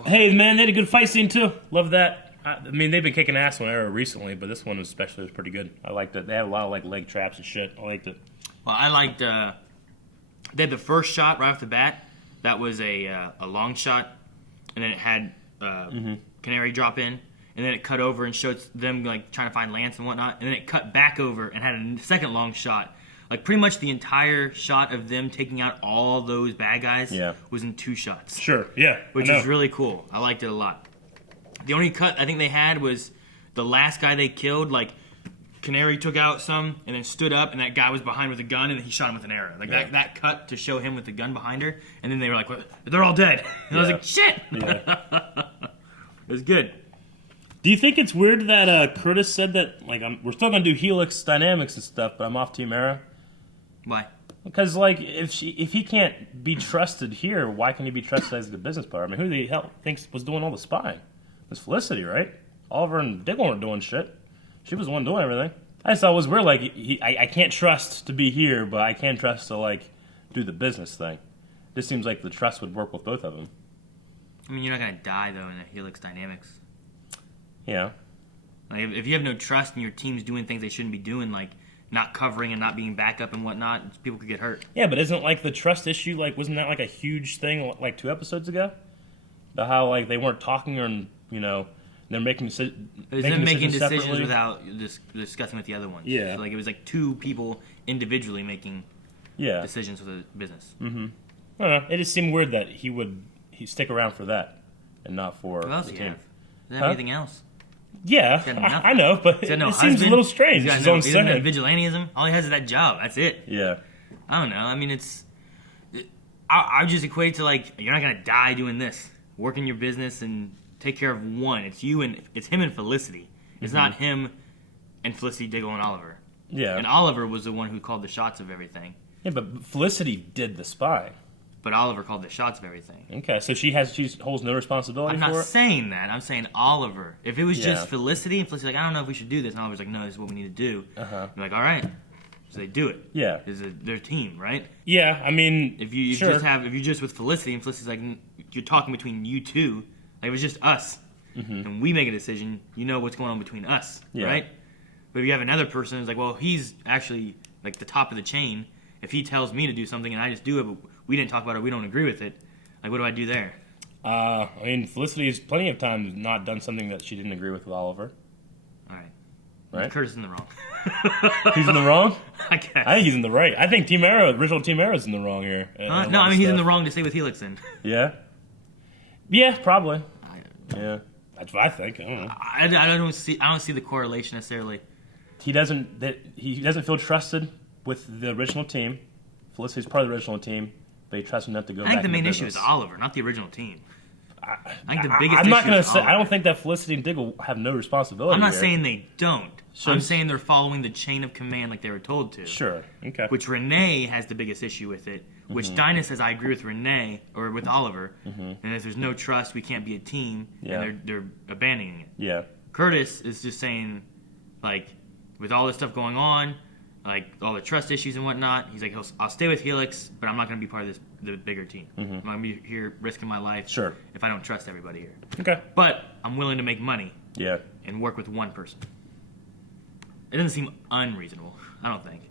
Hey, man, they had a good fight scene, too. Love that. I mean, they've been kicking ass on Arrow recently, but this one especially was pretty good. I liked it. They had a lot of like leg traps and shit. I liked it. Well, I liked they had the first shot right off the bat. That was a long shot, and then it had Canary drop in, and then it cut over and showed them like trying to find Lance and whatnot, and then it cut back over and had a second long shot. Like pretty much the entire shot of them taking out all those bad guys was in 2 shots. Sure, yeah. Which is really cool. I liked it a lot. The only cut I think they had was the last guy they killed. Like Canary took out some and then stood up, and that guy was behind with a gun, and then he shot him with an arrow. Like that cut to show him with the gun behind her, and then they were like, well, they're all dead. And I was like, shit. Yeah. It was good. Do you think it's weird that Curtis said that like we're still gonna do Helix dynamics and stuff, but I'm off Team Arrow? Why? Because like if he can't be trusted here, why can he be trusted as the business partner? I mean, who the hell thinks was doing all the spying? It was Felicity, right? Oliver and Diggle weren't doing shit. She was the one doing everything. I just thought it was weird. Like I can't trust to be here, but I can trust to like do the business thing. This seems like the trust would work with both of them. I mean, you're not gonna die though in the Helix dynamics. Yeah. Like if you have no trust and your team's doing things they shouldn't be doing, like not covering and not being backup and whatnot, people could get hurt. Yeah, but isn't like the trust issue like wasn't that like a huge thing like 2 episodes ago? About how like they weren't talking or you know they're making decisions without discussing with the other ones. Yeah, so, like it was like 2 people individually making decisions for the business. Mm-hmm. I don't know. It just seemed weird that he'd stick around for that and not for what else the do team. you have? Does he have anything else? Yeah, I know, but it seems a little strange. He doesn't have vigilantism. All he has is that job. That's it. Yeah. I don't know. I mean, I just equate it to like you're not gonna die doing this. Work in your business and take care of one. It's you and it's him and Felicity. It's not him and Felicity, Diggle, and Oliver. Yeah. And Oliver was the one who called the shots of everything. Yeah, but Felicity did the spying. But Oliver called the shots of everything. Okay, so she holds no responsibility for it? I'm not saying that. I'm saying Oliver. If it was just Felicity, and Felicity's like, I don't know if we should do this, and Oliver's like, no, this is what we need to do. You're like, all right. So they do it. Yeah. It's their team, right? Yeah, I mean, if you just with Felicity, and Felicity's like, you're talking between you two, like it was just us, and we make a decision, you know what's going on between us, right? But if you have another person who's like, well, he's actually like the top of the chain. If he tells me to do something and I just do it, but we didn't talk about it, we don't agree with it, like what do I do there? I mean, Felicity has plenty of times not done something that she didn't agree with Oliver. All right. Right? Curtis is in the wrong. He's in the wrong? I guess. I think he's in the right. I think original Team Arrow is in the wrong here. No, I mean, he's in the wrong to stay with Helix then. Yeah? Yeah, probably. Yeah. That's what I think. I don't know. I don't see the correlation necessarily. He doesn't feel trusted with the original team. Felicity's part of the original team, but he trusts enough to go back. I think the main issue business. is Oliver, not the original team. I think the biggest I'm not issue going is to say. Oliver. I don't think that Felicity and Diggle have no responsibility. I'm not here. saying they don't. I'm saying they're following the chain of command like they were told to. Sure. Okay. Which Renee has the biggest issue with it. Which Dinah says, I agree with Renee, or with Oliver. And if there's no trust, we can't be a team. Yeah. And they're abandoning it. Yeah. Curtis is just saying, like, with all this stuff going on, like all the trust issues and whatnot, he's like, I'll stay with Helix, but I'm not going to be part of the bigger team. I'm going to be here risking my life if I don't trust everybody here. Okay. But I'm willing to make money Yeah. and work with one person. It doesn't seem unreasonable, I don't think.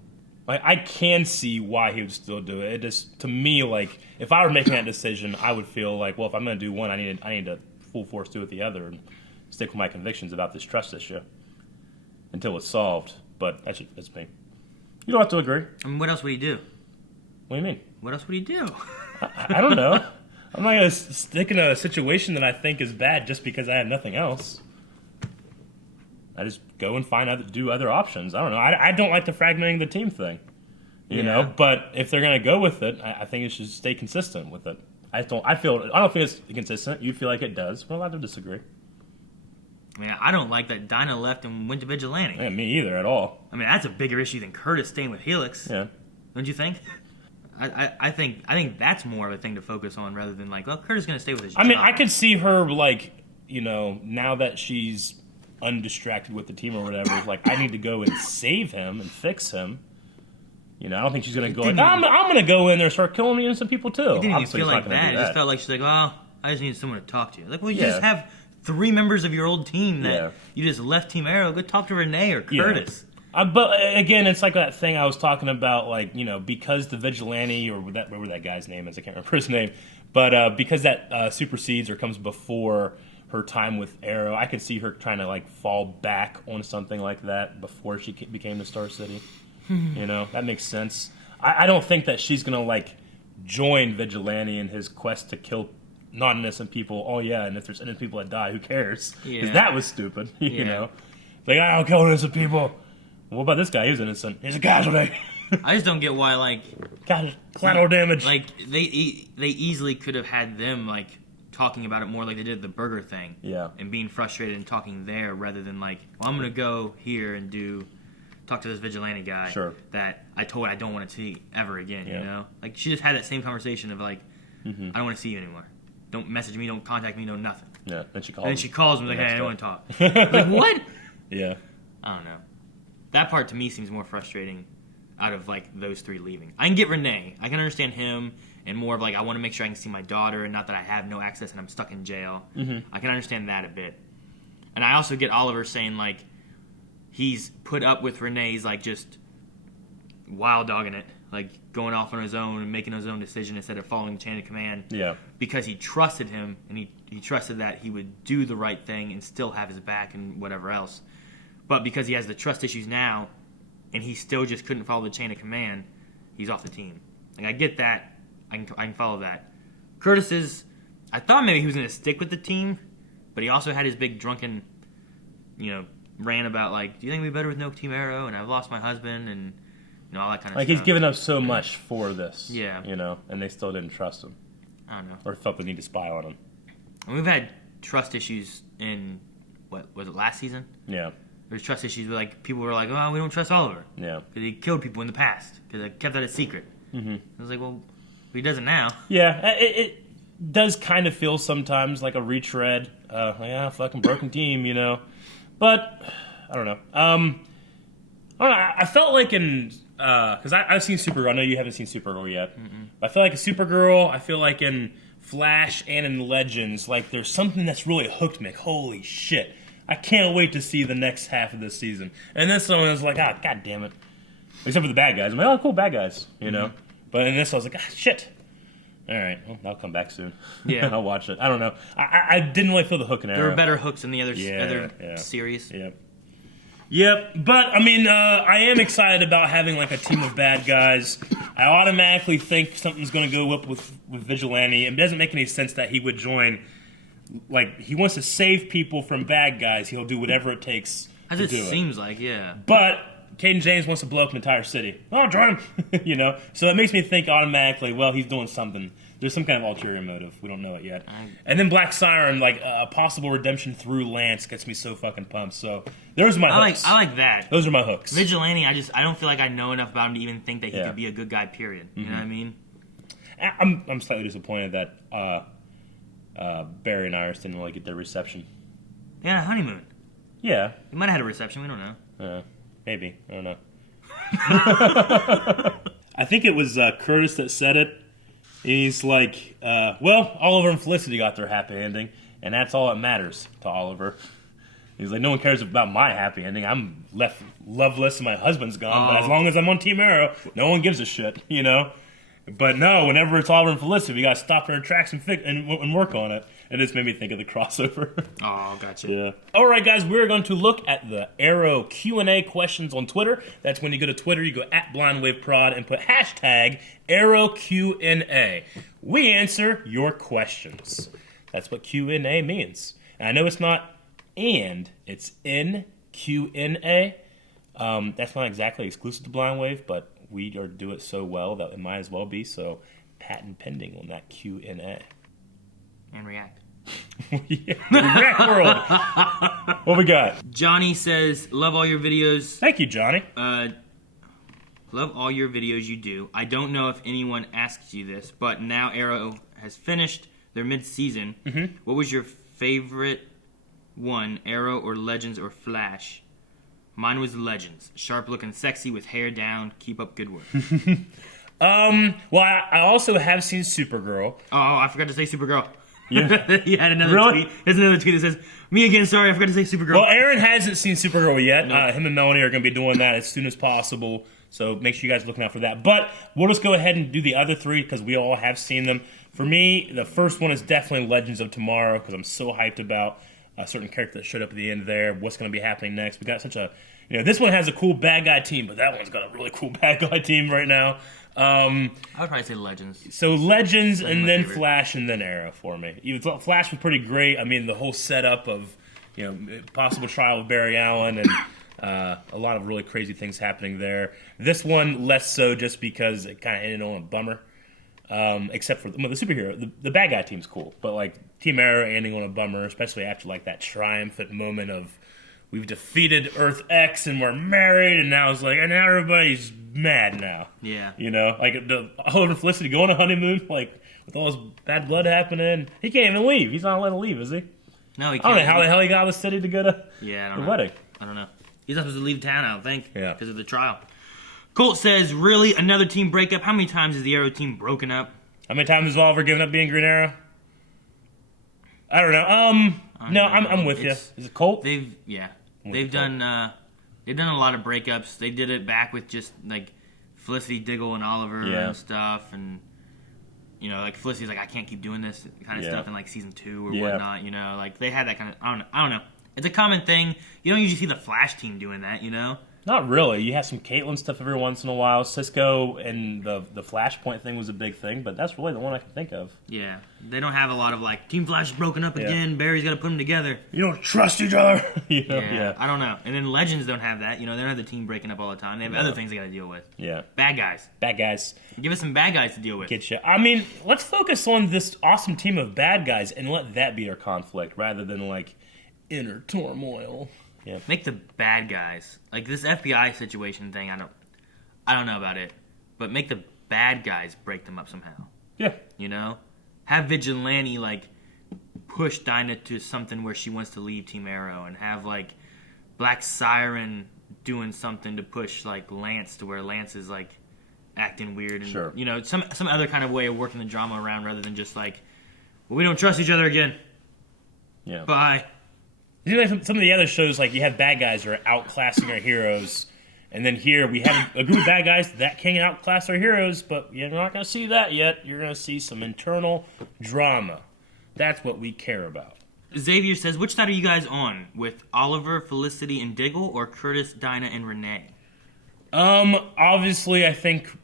Like, I can see why he would still do it. It just, to me, like, if I were making that decision, I would feel like, well, if I'm going to do one, I need to full force do it the other and stick with my convictions about this trust issue until it's solved. But that's me. You don't have to agree. I mean, what else would he do? What do you mean? What else would he do? I don't know. I'm not going to stick in a situation that I think is bad just because I have nothing else. I just go and do other options. I don't know. I don't like the fragmenting the team thing, you know. But if they're going to go with it, I think it should stay consistent with it. I don't think it's consistent. You feel like it does. We're allowed to disagree. I mean, I don't like that Dinah left and went to Vigilante. Yeah, me either at all. I mean, that's a bigger issue than Curtis staying with Helix. Yeah. Don't you think? I think that's more of a thing to focus on rather than like, well, Curtis is going to stay with his job. I mean, I could see her like, you know, now that she's undistracted with the team or whatever, like, I need to go and save him and fix him. You know, I don't think she's going to go like, I'm going to go in there and start killing innocent people too. It didn't Obviously, even feel like that. It just felt like she's like, well, I just need someone to talk to. Like, well, you just have 3 members of your old team that you just left Team Arrow. Go talk to Renee or Curtis. But again, it's like that thing I was talking about, like, you know, because the Vigilante, or whatever that guy's name is, I can't remember his name, but because that supersedes or comes before her time with Arrow, I could see her trying to, like, fall back on something like that before she became the Star City. You know, that makes sense. I don't think that she's going to, like, join Vigilante in his quest to kill non-innocent people. Oh, yeah, and if there's innocent people that die, who cares? Because that was stupid, you know? Like, I don't kill innocent people. What about this guy? He was innocent. He's a casualty. I just don't get why, like... collateral damage. Like, they easily could have had them, like, talking about it more like they did the burger thing. Yeah. And being frustrated and talking there rather than, like, well, I'm going to go here and talk to this Vigilante guy that I told I don't want to see ever again, you know? Like, she just had that same conversation of, like, I don't want to see you anymore. Don't message me, don't contact me, no nothing. Yeah, then she calls And then she calls me, like, hey, I don't want to talk. Like, what? Yeah. I don't know. That part to me seems more frustrating out of, like, those 3 leaving. I can get Renee. I can understand him and more of, like, I want to make sure I can see my daughter and not that I have no access and I'm stuck in jail. I can understand that a bit. And I also get Oliver saying, like, he's put up with Renee's, like, just wild dogging it. Like, going off on his own and making his own decision instead of following the chain of command. Yeah. Because he trusted him and he trusted that he would do the right thing and still have his back and whatever else. But because he has the trust issues now, and he still just couldn't follow the chain of command, he's off the team. Like, I get that. I can follow that. Curtis is... I thought maybe he was going to stick with the team, but he also had his big drunken, you know, rant about, like, do you think we'd be better with no Team Arrow? And I've lost my husband, and, you know, all that kind of like, stuff. he's given up so much for this. Yeah. You know, and they still didn't trust him. I don't know. Or felt the need to spy on him. And we've had trust issues in, what, was it last season? Yeah. There's trust issues where, like, people were like, oh, we don't trust Oliver. Yeah. Because he killed people in the past. Because I kept that a secret. I was like, well, he doesn't now. Yeah, it does kind of feel sometimes like a retread. Yeah, fucking broken team, you know. But, I don't know. I felt like in... Because I've seen Supergirl. I know you haven't seen Supergirl yet. But I feel like in Supergirl, I feel like in Flash and in Legends, like, there's something that's really hooked me. Like, holy shit. I can't wait to see the next half of this season. And this one was like, god damn it. Except for the bad guys. I'm like, oh, cool, bad guys, you know? But in this, I was like, shit. All right, well, I'll come back soon. Yeah. I'll watch it. I don't know. I didn't really feel the hook in Arrow. There were better hooks in the other series. Yep. But, I mean, I am excited about having, like, a team of bad guys. I automatically think something's going to go up with Vigilante. It doesn't make any sense that he would join... Like, he wants to save people from bad guys. He'll do whatever it takes to do it. As it seems like, yeah. But Caden James wants to blow up an entire city. Oh, join him. You know? So it makes me think automatically, well, he's doing something. There's some kind of ulterior motive. We don't know it yet. And then Black Siren, like a possible redemption through Lance, gets me so fucking pumped. So those are my hooks. I like that. Those are my hooks. Vigilante, I don't feel like I know enough about him to even think that he could be a good guy, period. You know what I mean? I'm slightly disappointed that Barry and Iris didn't really get their reception. They had a honeymoon. Yeah. They might have had a reception. We don't know. Maybe. I don't know. I think it was Curtis that said it. He's like, well, Oliver and Felicity got their happy ending, and that's all that matters to Oliver. He's like, no one cares about my happy ending. I'm left loveless and my husband's gone, but as long as I'm on Team Arrow, no one gives a shit, you know? But no, whenever it's Oliver and Felicity, we got to stop in our tracks and work on it. And this made me think of the crossover. Oh, gotcha. Yeah. All right, guys, we're going to look at the Arrow Q&A questions on Twitter. That's when you go to Twitter, you go at BlindWaveProd and put hashtag ArrowQ&A. We answer your questions. That's what Q&A means. And I know it's not and, it's in Q&A. That's not exactly exclusive to Blind Wave, but we do it so well that it might as well be. So patent pending on that Q&A. And React. Yeah, React world. What we got? Johnny says, love all your videos. Thank you, Johnny. Love all your videos you do. I don't know if anyone asks you this, but now Arrow has finished their mid-season. Mm-hmm. What was your favorite one, Arrow or Legends or Flash? Mine was Legends. Sharp looking, sexy with hair down. Keep up good work. Well, I also have seen Supergirl. Oh, I forgot to say Supergirl. Yeah. He had another Really? tweet. There's another tweet that says, me again, sorry, I forgot to say Supergirl. Well, Aaron hasn't seen Supergirl yet. No. Him and Melanie are going to be doing that as soon as possible. So make sure you guys are looking out for that. But we'll just go ahead and do the other three because we all have seen them. For me, the first one is definitely Legends of Tomorrow because I'm so hyped about a certain character that showed up at the end there. What's going to be happening next? We got such a... this one has a cool bad guy team, but that one's got a really cool bad guy team right now. I would probably say Legends. So Legends and then favorite. Flash Flash and then Arrow for me. Even Flash was pretty great. I mean, the whole setup of possible trial of Barry Allen and a lot of really crazy things happening there. This one less so just because it kind of ended on a bummer. Except for the superhero, the bad guy team's cool, but like Team Arrow ending on a bummer, especially after like that triumphant moment of we've defeated Earth X and we're married, and now it's like, and now everybody's mad now. Yeah. Like the Oliver and Felicity going on a honeymoon, like with all this bad blood happening, he can't even leave. He's not allowed to leave, is he? No, he can't. I don't know how the hell he got out of the city to go to the wedding. I don't know. He's not supposed to leave town, I don't think. Yeah. Because of the trial. Colt says, really? Another team breakup? How many times has the Arrow team broken up? How many times has Oliver given up being Green Arrow? I don't know. I'm with you. Is it Colt? They've done a lot of breakups. They did it back with just like Felicity, Diggle, and Oliver and stuff, and like Felicity's like, I can't keep doing this kind of stuff in like season 2 or whatnot. Like they had that kind of I don't know. It's a common thing. You don't usually see the Flash team doing that. Not really. You have some Caitlyn stuff every once in a while. Cisco and the Flashpoint thing was a big thing, but that's really the one I can think of. Yeah. They don't have a lot of like, Team Flash is broken up again, Barry's got to put them together. You don't trust each other. Yeah. I don't know. And then Legends don't have that. They don't have the team breaking up all the time. They have other things they got to deal with. Yeah. Bad guys. Give us some bad guys to deal with. Get you. I mean, let's focus on this awesome team of bad guys and let that be our conflict rather than like inner turmoil. Yeah. Make the bad guys like this FBI situation thing. I don't know about it, but make the bad guys break them up somehow. Yeah. Have Vigilante like push Dinah to something where she wants to leave Team Arrow, and have like Black Siren doing something to push like Lance to where Lance is like acting weird, and some other kind of way of working the drama around rather than just like, well, we don't trust each other again. Yeah. Bye. Some of the other shows, like you have bad guys who are outclassing our heroes, and then here we have a group of bad guys that can outclass our heroes, but you're not going to see that yet. You're going to see some internal drama. That's what we care about. Xavier says, which side are you guys on? With Oliver, Felicity, and Diggle, or Curtis, Dinah, and Renee? Obviously, I think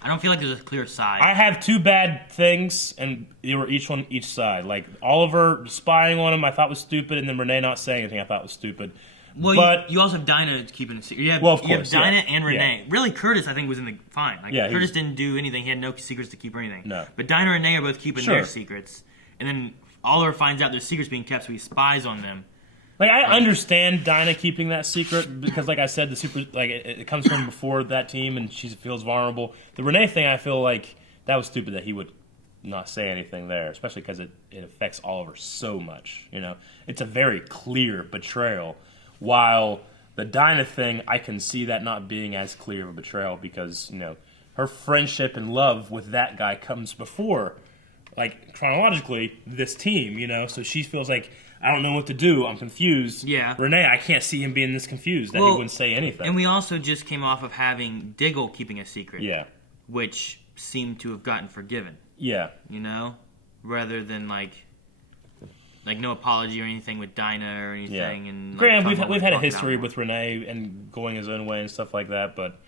I don't feel like there's a clear side. I have two bad things, and they were each on each side. Like Oliver spying on him, I thought was stupid, and then Renee not saying anything, I thought was stupid. Well, but you also have Dinah keeping a secret. You have, of you have course, Dinah yeah. and Renee. Yeah. Really, Curtis, I think, was in the fine. Like, Yeah, Curtis didn't do anything. He had no secrets to keep or anything. No. But Dinah and Renee are both keeping Sure. their secrets. And then Oliver finds out there's secrets being kept, so he spies on them. Like, I understand Dinah keeping that secret because, like I said, it comes from before that team, and she feels vulnerable. The Renee thing, I feel like that was stupid that he would not say anything there, especially because it affects Oliver so much. You know, it's a very clear betrayal. While the Dinah thing, I can see that not being as clear of a betrayal because her friendship and love with that guy comes before, like chronologically, this team. So she feels like, I don't know what to do. I'm confused. Yeah. Renee, I can't see him being this confused that he wouldn't say anything. And we also just came off of having Diggle keeping a secret. Yeah. Which seemed to have gotten forgiven. Yeah. Rather than like no apology or anything with Dinah or anything. Yeah. And Granted, we've had a history with Renee and going his own way and stuff like that, but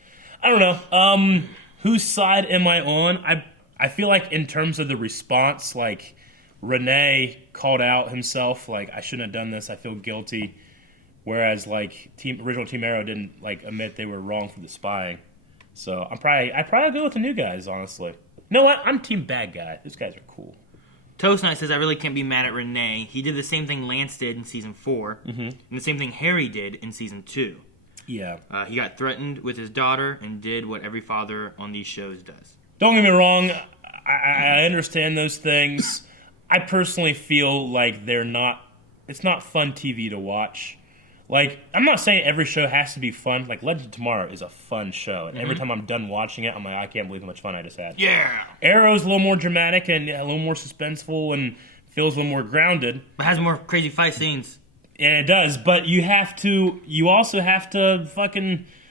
I don't know. Whose side am I on? I feel like in terms of the response, like Renee called out himself, like, I shouldn't have done this, I feel guilty. Whereas, like, original Team Arrow didn't, like, admit they were wrong for the spying. So I'd probably go with the new guys, honestly. You know what? I'm Team Bad Guy. These guys are cool. Toast Knight says, I really can't be mad at Renee. He did the same thing Lance did in Season 4, and the same thing Harry did in Season 2. Yeah. He got threatened with his daughter and did what every father on these shows does. Don't get me wrong. I understand those things. I personally feel like it's not fun TV to watch. Like, I'm not saying every show has to be fun. Like, Legend of Tomorrow is a fun show. And every time I'm done watching it, I'm like, I can't believe how much fun I just had. Yeah! Arrow's a little more dramatic and a little more suspenseful and feels a little more grounded. But has more crazy fight scenes. And it does. But you also have to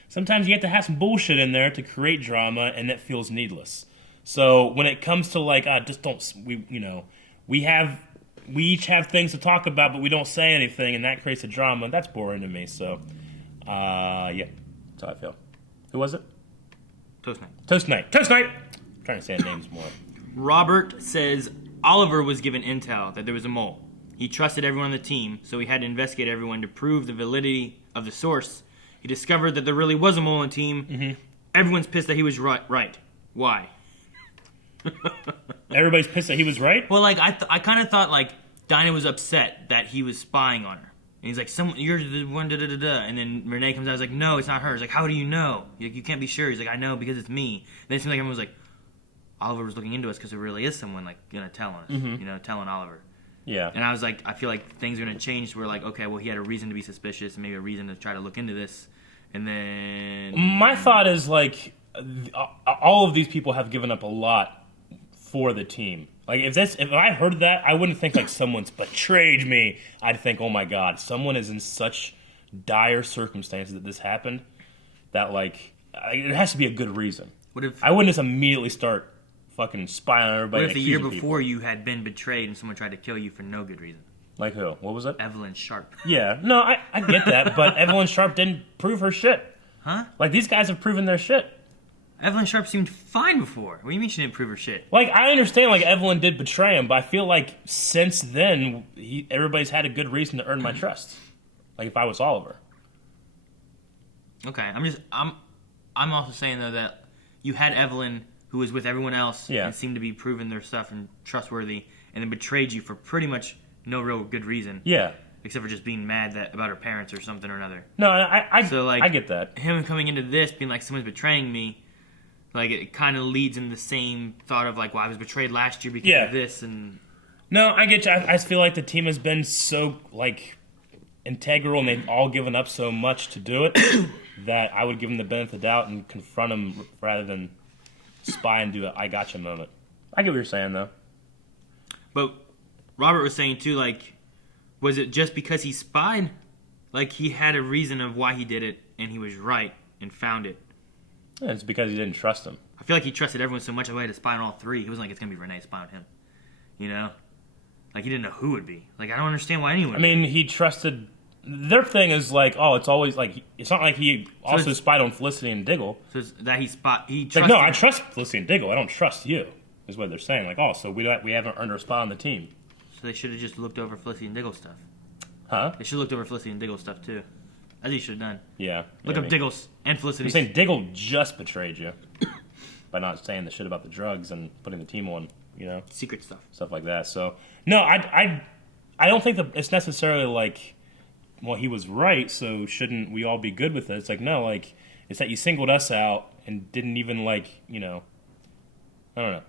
sometimes you have to have some bullshit in there to create drama, and it feels needless. So when it comes to, like, we each have things to talk about, but we don't say anything, and that creates a drama. That's boring to me. So, yeah, that's how I feel. Who was it? Toast Knight. Toast Knight. Toast Knight! I'm trying to say names more. Robert says Oliver was given intel that there was a mole. He trusted everyone on the team, so he had to investigate everyone to prove the validity of the source. He discovered that there really was a mole on the team. Everyone's pissed that he was right. Why? Everybody's pissed that he was right? Well, like, I kind of thought, like, Dinah was upset that he was spying on her. And he's like, you're the one, da-da-da-da. And then Renee comes out, he's like, no, it's not her. He's like, how do you know? Like, you can't be sure. He's like, I know because it's me. And then it seemed like everyone was like, Oliver was looking into us because there really is someone, like, going to tell us. Telling Oliver. Yeah. And I was like, I feel like things are going to change. We're like, okay, well, he had a reason to be suspicious and maybe a reason to try to look into this. And then... My thought is, like, all of these people have given up a lot for the team. Like, if I heard that, I wouldn't think, like, someone's betrayed me. I'd think, oh my god, someone is in such dire circumstances that this happened that, like, it has to be a good reason. I wouldn't just immediately start fucking spying on everybody. What if the year before you had been betrayed and someone tried to kill you for no good reason? Like who? What was it? Evelyn Sharp. Yeah. No, I get that, but Evelyn Sharp didn't prove her shit. Huh? Like, these guys have proven their shit. Evelyn Sharp seemed fine before. What do you mean she didn't prove her shit? Like, I understand, like, Evelyn did betray him, but I feel like since then, everybody's had a good reason to earn my trust. Like, if I was Oliver. Okay, I'm also saying, though, that you had Evelyn, who was with everyone else, and seemed to be proving their stuff and trustworthy, and then betrayed you for pretty much no real good reason. Yeah. Except for just being mad about her parents or something or another. No, I get that. Him coming into this, being like, someone's betraying me, like, it kind of leads in the same thought of, like, well, I was betrayed last year because of this, and... No, I get you. I feel like the team has been so, like, integral, and they've all given up so much to do it, that I would give them the benefit of the doubt and confront them rather than spy and do a I gotcha moment. I get what you're saying, though. But Robert was saying, too, like, was it just because he spied? Like, he had a reason of why he did it, and he was right, and found it. Yeah, it's because he didn't trust him. I feel like he trusted everyone so much I had to spy on all three. He wasn't like, it's going to be Renee spy on him. You know? Like, he didn't know who it would be. Like, I don't understand why anyone... I mean, he trusted... Their thing is, like, oh, it's always, like... It's not like he also spied on Felicity and Diggle. So it's that he trusted... Like, no, I trust Felicity and Diggle. I don't trust you, is what they're saying. Like, oh, so we haven't earned a spot on the team. So they should have just looked over Felicity and Diggle stuff. Huh? They should have looked over Felicity and Diggle stuff, too. As he should have done. Yeah. Look up Diggles and Felicity. I'm saying Diggle just betrayed you by not saying the shit about the drugs and putting the team on, secret stuff like that. So no, I don't think that it's necessarily like, well, he was right, so shouldn't we all be good with it? It's like, no, like, it's that you singled us out and didn't even, like, I don't know.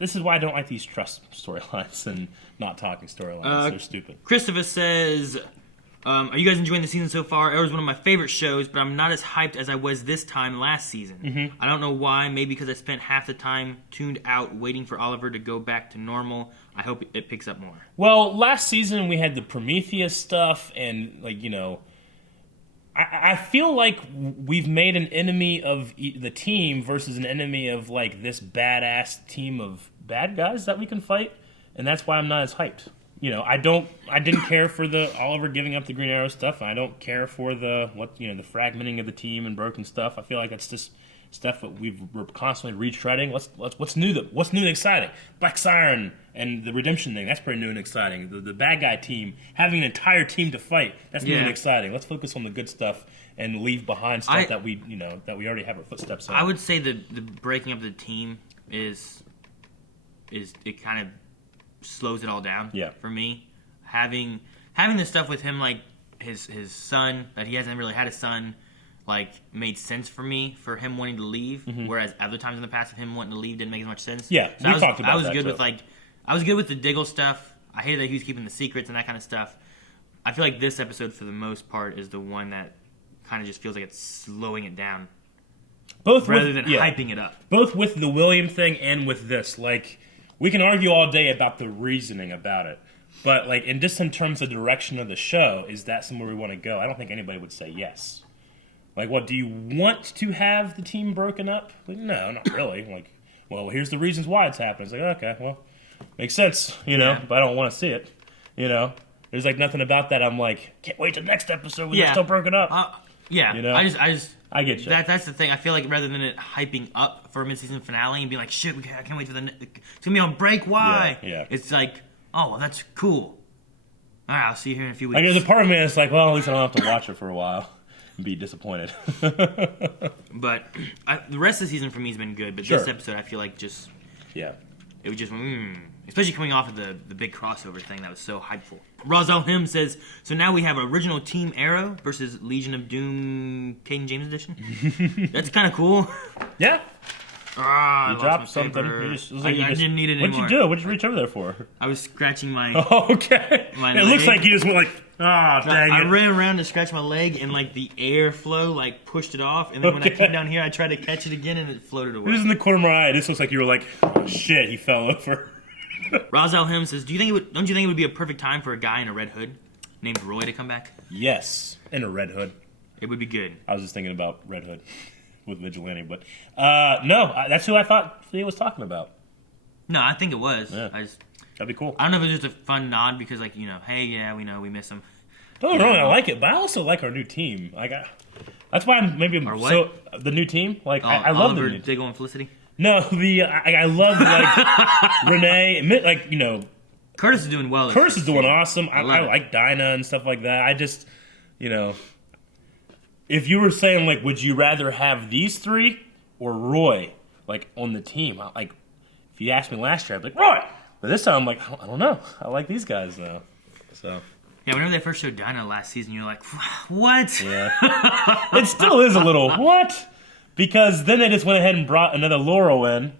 This is why I don't like these trust storylines and not talking storylines. They're stupid. Christopher says, are you guys enjoying the season so far? Arrow's one of my favorite shows, but I'm not as hyped as I was this time last season. Mm-hmm. I don't know why. Maybe because I spent half the time tuned out waiting for Oliver to go back to normal. I hope it picks up more. Well, last season we had the Prometheus stuff, and I feel like we've made an enemy of the team versus an enemy of like this badass team of bad guys that we can fight, and that's why I'm not as hyped. I didn't care for the Oliver giving up the Green Arrow stuff. I don't care for the fragmenting of the team and broken stuff. I feel like that's just stuff that we're constantly retreading. What's new and exciting? Black Siren and the redemption thing, that's pretty new and exciting. The bad guy team, having an entire team to fight, that's new and exciting. Let's focus on the good stuff and leave behind stuff that we already have our footsteps on. I would say the breaking up the team is it kind of slows it all down for me. Having this stuff with him, like his son, that he hasn't really had a son, like, made sense for me for him wanting to leave, whereas other times in the past of him wanting to leave didn't make as much sense. Yeah, so we talked about that. I was good with the Diggle stuff. I hated that he was keeping the secrets and that kind of stuff. I feel like this episode, for the most part, is the one that kind of just feels like it's slowing it down, rather than hyping it up. Both with the William thing and with this, like, we can argue all day about the reasoning about it, but like, in terms of direction of the show, is that somewhere we want to go? I don't think anybody would say yes. Like, what, do you want to have the team broken up? Like, no, not really. Like, well, here's the reasons why it's happening. It's like, okay, well, makes sense, but I don't want to see it, There's, like, nothing about that I'm like, can't wait till the next episode when they're still broken up. I get you. That's the thing. I feel like rather than it hyping up for a mid-season finale and being like, shit, I can't wait for it's going to be on break, why? Yeah. It's like, oh, well, that's cool. All right, I'll see you here in a few weeks. Like, there's a part of me that's like, well, at least I don't have to watch it for a while. Be disappointed. But the rest of the season for me has been good, but this episode I feel like it was just especially coming off of the big crossover thing that was so hypeful. Rosal Him says, so now we have original Team Arrow versus Legion of Doom Caden James edition. That's kind of cool. Yeah. You dropped something. I didn't need it anymore. What'd you do? What'd you reach over there for? I was scratching my okay. My it leg. Looks like you just went like, dang it. I ran around to scratch my leg, and like the airflow like pushed it off, and then when I came down here, I tried to catch it again, and it floated away. It was in the corner of my eye. This looks like you were like, oh, shit, he fell over. Rosal Him says, don't you think it would be a perfect time for a guy in a red hood named Roy to come back? Yes, in a red hood. It would be good. I was just thinking about Red Hood with Vigilante, but no, that's who I thought he was talking about. No, I think it was. Yeah. That'd be cool. I don't know if it was just a fun nod because, like, hey, yeah, we know we miss him. Don't get me wrong, I like it, but I also like our new team. Like, that's why I'm the new team. Like, I love the new team. Diggle and Felicity. No, I love like Renee. Like, Curtis is doing well. Curtis is doing awesome. I like Dinah and stuff like that. I just, if you were saying like, would you rather have these three or Roy like on the team? Like, if you asked me last year, I'd be like Roy. But this time, I'm like, I don't know. I like these guys now. So. Yeah, whenever they first showed Dinah last season, you're like, what? Yeah. It still is a little, what? Because then they just went ahead and brought another Laurel in.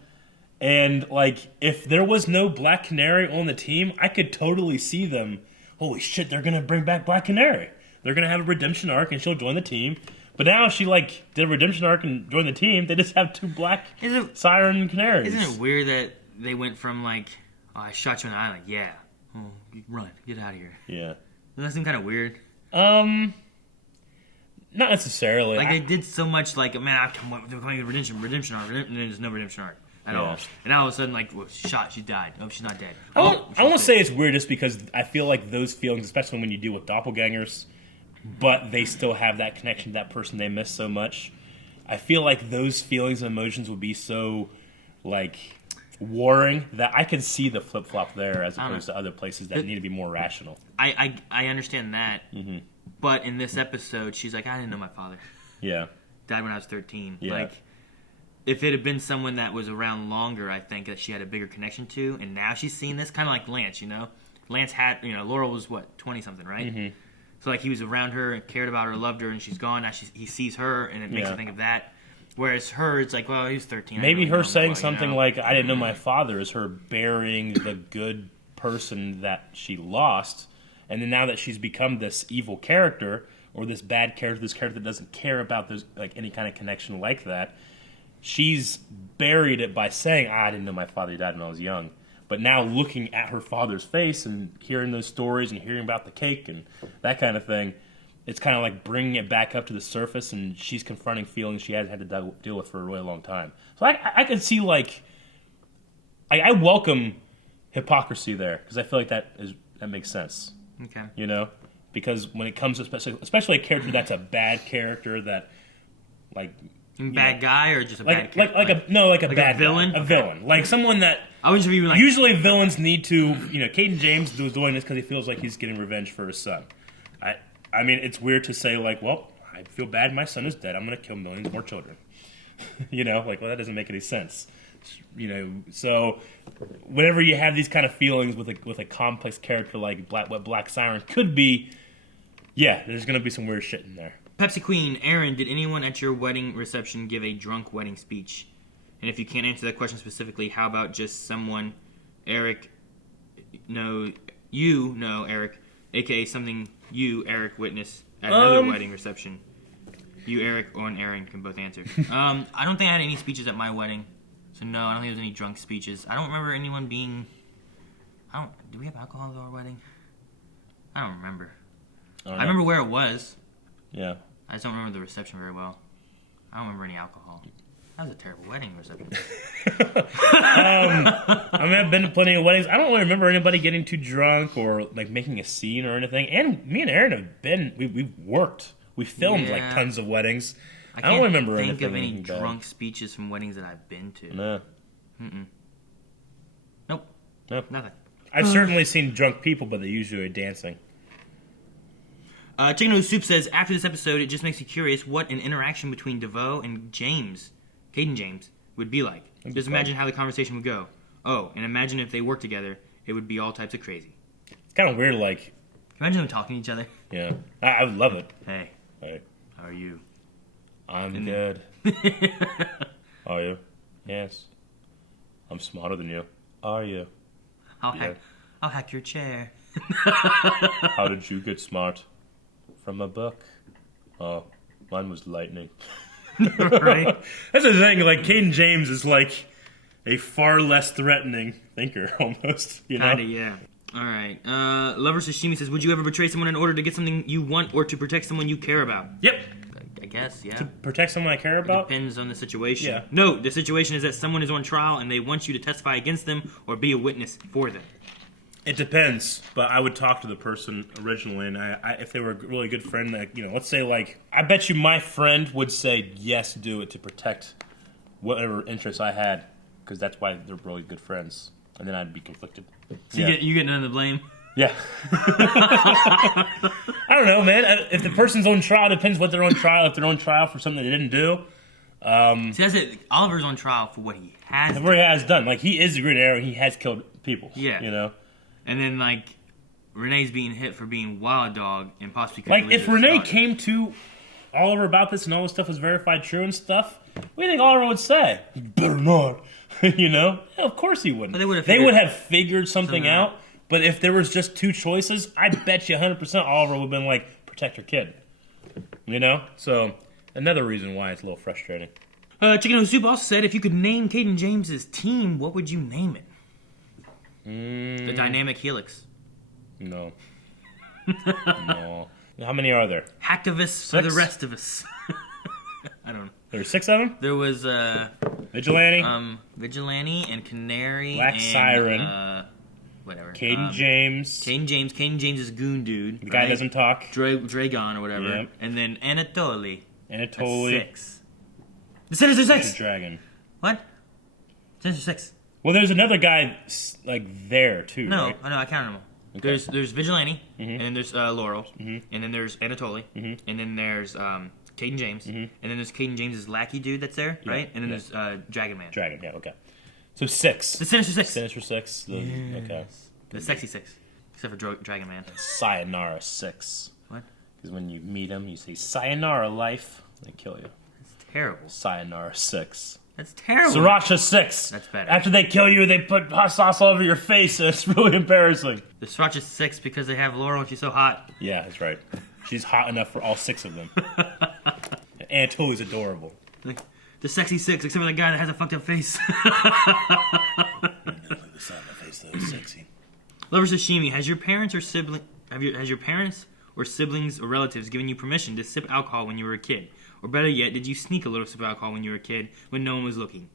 And, like, if there was no Black Canary on the team, I could totally see them, holy shit, they're going to bring back Black Canary. They're going to have a redemption arc, and she'll join the team. But now she, like, did a redemption arc and joined the team. They just have two Black Siren Canaries. Isn't it weird that they went from, like, I shot you in the eye, like, yeah. Oh, run. Get out of here. Yeah. Doesn't that seem kind of weird? Not necessarily. Like, they did so much, like, man, they're calling it redemption arc, and there's no redemption arc at all. And now all of a sudden, like, well, she's shot, she died. Oh, she's not dead. I won't say it's weird just because I feel like those feelings, especially when you deal with doppelgangers, but they still have that connection to that person they miss so much, I feel like those feelings and emotions would be so, like, warring that I can see the flip-flop there as opposed to other places that need to be more rational. I understand that. Mm-hmm. But in this episode, she's like, I didn't know my father. Yeah. Died when I was 13. Yeah. Like, if it had been someone that was around longer, I think that she had a bigger connection to. And now she's seen this, kind of like Lance, you know? Lance had, Laurel was, 20-something, right? Mm-hmm. So, like, he was around her and cared about her, loved her, and she's gone. Now he sees her, and it makes him think of that. Whereas her, it's like, well, he was 13. Maybe her saying something like, I didn't know Mm-hmm. my father, is her burying the good person that she lost. And then now that she's become this evil character, or this bad character, this character that doesn't care about any kind of connection like that, she's buried it by saying, I didn't know my father died when I was young. But now looking at her father's face and hearing those stories and hearing about the cake and that kind of thing, it's kind of like bringing it back up to the surface, and she's confronting feelings she hasn't had to deal with for a really long time. So I can see, like, I welcome hypocrisy there, because I feel like that makes sense. Okay. You know? Because when it comes to especially a character that's a bad character that, like... Bad guy or just a bad character? Like a bad villain? Guy. A villain. Like someone that... I was even like... Usually villains need to... Caden James was doing this because he feels like he's getting revenge for his son. I mean, it's weird to say, like, well, I feel bad my son is dead. I'm going to kill millions more children. Well, that doesn't make any sense. So whenever you have these kind of feelings with a complex character like what Black Siren could be, yeah, there's going to be some weird shit in there. Pepsi Queen, Aaron, did anyone at your wedding reception give a drunk wedding speech? And if you can't answer that question specifically, how about just someone Eric Eric, aka something you, Eric, witnessed at another wedding reception? You, Eric, or Aaron can both answer. I don't think I had any speeches at my wedding. So no, I don't think there was any drunk speeches. I don't remember anyone being... Do we have alcohol at our wedding? I don't remember. I remember where it was. Yeah. I just don't remember the reception very well. I don't remember any alcohol. That was a terrible wedding reception. I've been to plenty of weddings. I don't really remember anybody getting too drunk or like making a scene or anything. And me and Aaron have been... We've worked. We filmed like tons of weddings. I don't remember think of any bad. drunk speeches from weddings that I've been to. No. Nope. Nothing. I've certainly seen drunk people, but they usually are dancing. Chicken Noodle Soup says, after this episode, it just makes you curious what an interaction between DeVoe and Caden James, would be like. Just imagine how the conversation would go. Oh, and imagine if they worked together, it would be all types of crazy. It's kind of weird, like... Imagine them talking to each other. Yeah. I would love it. Hey. Hey. How are you? I'm good. Are you? Yes. I'm smarter than you. Are you? I'll hack your chair. How did you get smart? From a book. Oh, mine was lightning. Right? That's the thing, like, Caden James is like a far less threatening thinker, almost, Kinda, yeah. Alright. Lover Sashimi says, would you ever betray someone in order to get something you want or to protect someone you care about? Yep. I guess, yeah. To protect someone I care about? It depends on the situation. Yeah. No, the situation is that someone is on trial and they want you to testify against them or be a witness for them. It depends, but I would talk to the person originally, and if they were a really good friend, like, let's say, like, I bet you my friend would say, yes, do it to protect whatever interests I had, because that's why they're really good friends, and then I'd be conflicted. So you get none of the blame? Yeah. I don't know, man. If the person's on trial, it depends what they're on trial. If they're on trial for something they didn't do. See, that's it. Oliver's on trial for what he has done. What he has done. Like, he is a Green Arrow, and he has killed people. Yeah. And then, like, Renee's being hit for being Wild Dog and possibly... Like, if Renee came to Oliver about this and all this stuff was verified true and stuff, what do you think Oliver would say? You better not. Yeah, of course he wouldn't. They would have figured something out, but if there was just two choices, I bet you 100% Oliver would have been like, protect your kid. So, another reason why it's a little frustrating. Chicken Noodle Soup also said, if you could name Caden James' team, what would you name it? The Dynamic Helix. No. No. How many are there? Hacktivists for the rest of us. I don't know. There were 6 of them? There was Vigilante. Vigilante and Canary. Black Siren. Whatever. Caden James. Caden James is Goon Dude. The guy doesn't talk. Dragon or whatever. Yep. And then Anatoly. That's 6. The Sinister Six! Dragon. What? Sinister Six. Well, there's another guy, like, there, too, No, right? I know, I counted them all. Okay. There's Vigilante, and then there's Laurel, and then there's Anatoly, and then there's Caden James, and then there's Caden James's lackey dude that's there, right? And then there's Dragon Man. Dragon, yeah, okay. So 6. The Sinister Six. Sinister 6. Okay. The Sexy Six. Except for Dragon Man. Sayonara 6. What? Because when you meet him, you say, Sayonara, life. They kill you. That's terrible. Sayonara 6. That's terrible. Sriracha 6. That's better. After they kill you, they put hot sauce all over your face, and it's really embarrassing. The Sriracha 6 because they have Laurel and she's so hot. Yeah, that's right. She's hot enough for all 6 of them. And Toly's adorable. Like, the Sexy 6, except for the guy that has a fucked up face. The side of my face, though, is sexy. Lover Sashimi, has your parents or siblings or relatives given you permission to sip alcohol when you were a kid? Or better yet, did you sneak a little sip of alcohol when you were a kid when no one was looking?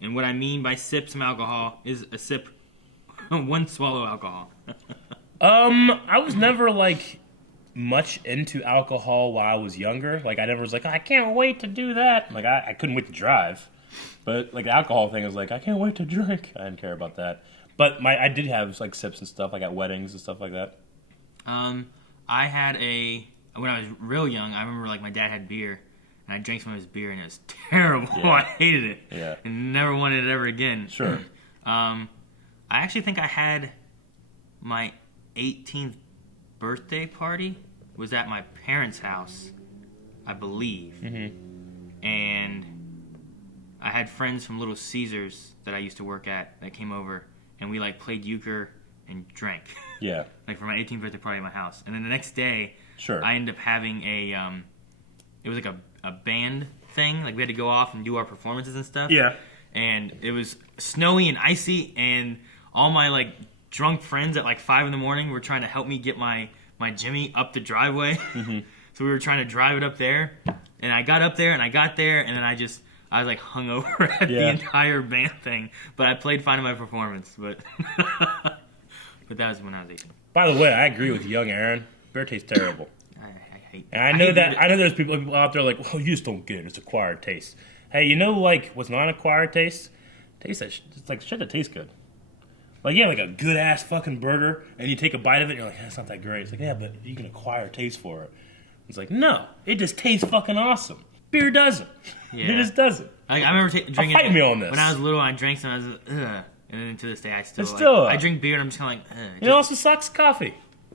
And what I mean by sip some alcohol is a sip, one swallow alcohol. I was never, much into alcohol while I was younger. I never was I can't wait to do that. I couldn't wait to drive. But, the alcohol thing was I can't wait to drink. I didn't care about that. But I did have, sips and stuff, at weddings and stuff like that. I had when I was real young, I remember, my dad had beer. And I drank some of his beer, and it was terrible. Yeah. I hated it. Yeah. And never wanted it ever again. Sure. I actually think I had my 18th birthday party was at my parents' house, I believe. Mm-hmm. And I had friends from Little Caesars that I used to work at that came over, and we, played euchre and drank. Yeah. For my 18th birthday party at my house. And then the next day, sure, I ended up having it was a band thing. We had to go off and do our performances and stuff. Yeah. And it was snowy and icy, and all my drunk friends at 5 in the morning were trying to help me get my Jimmy up the driveway. Mm-hmm. So we were trying to drive it up there, and I got up there, and I got there, and then I was hungover at the entire band thing. But I played fine in my performance. But but that was when I was 18. By the way, I agree with young Aaron. Beer tastes terrible. I hate. And I know there's people out there well, you just don't get it. It's acquired taste. Hey, you know what's not acquired taste? Taste that it's shit that tastes good. You have a good ass fucking burger, and you take a bite of it, and you're it's not that great. It's yeah, but you can acquire taste for it. It's no, it just tastes fucking awesome. Beer doesn't. Yeah. It just doesn't. I remember drinking. Fight me on this. When I was little, I drank some. I was ugh, and then to this day, I still I drink beer, and I'm just kind of it also sucks coffee.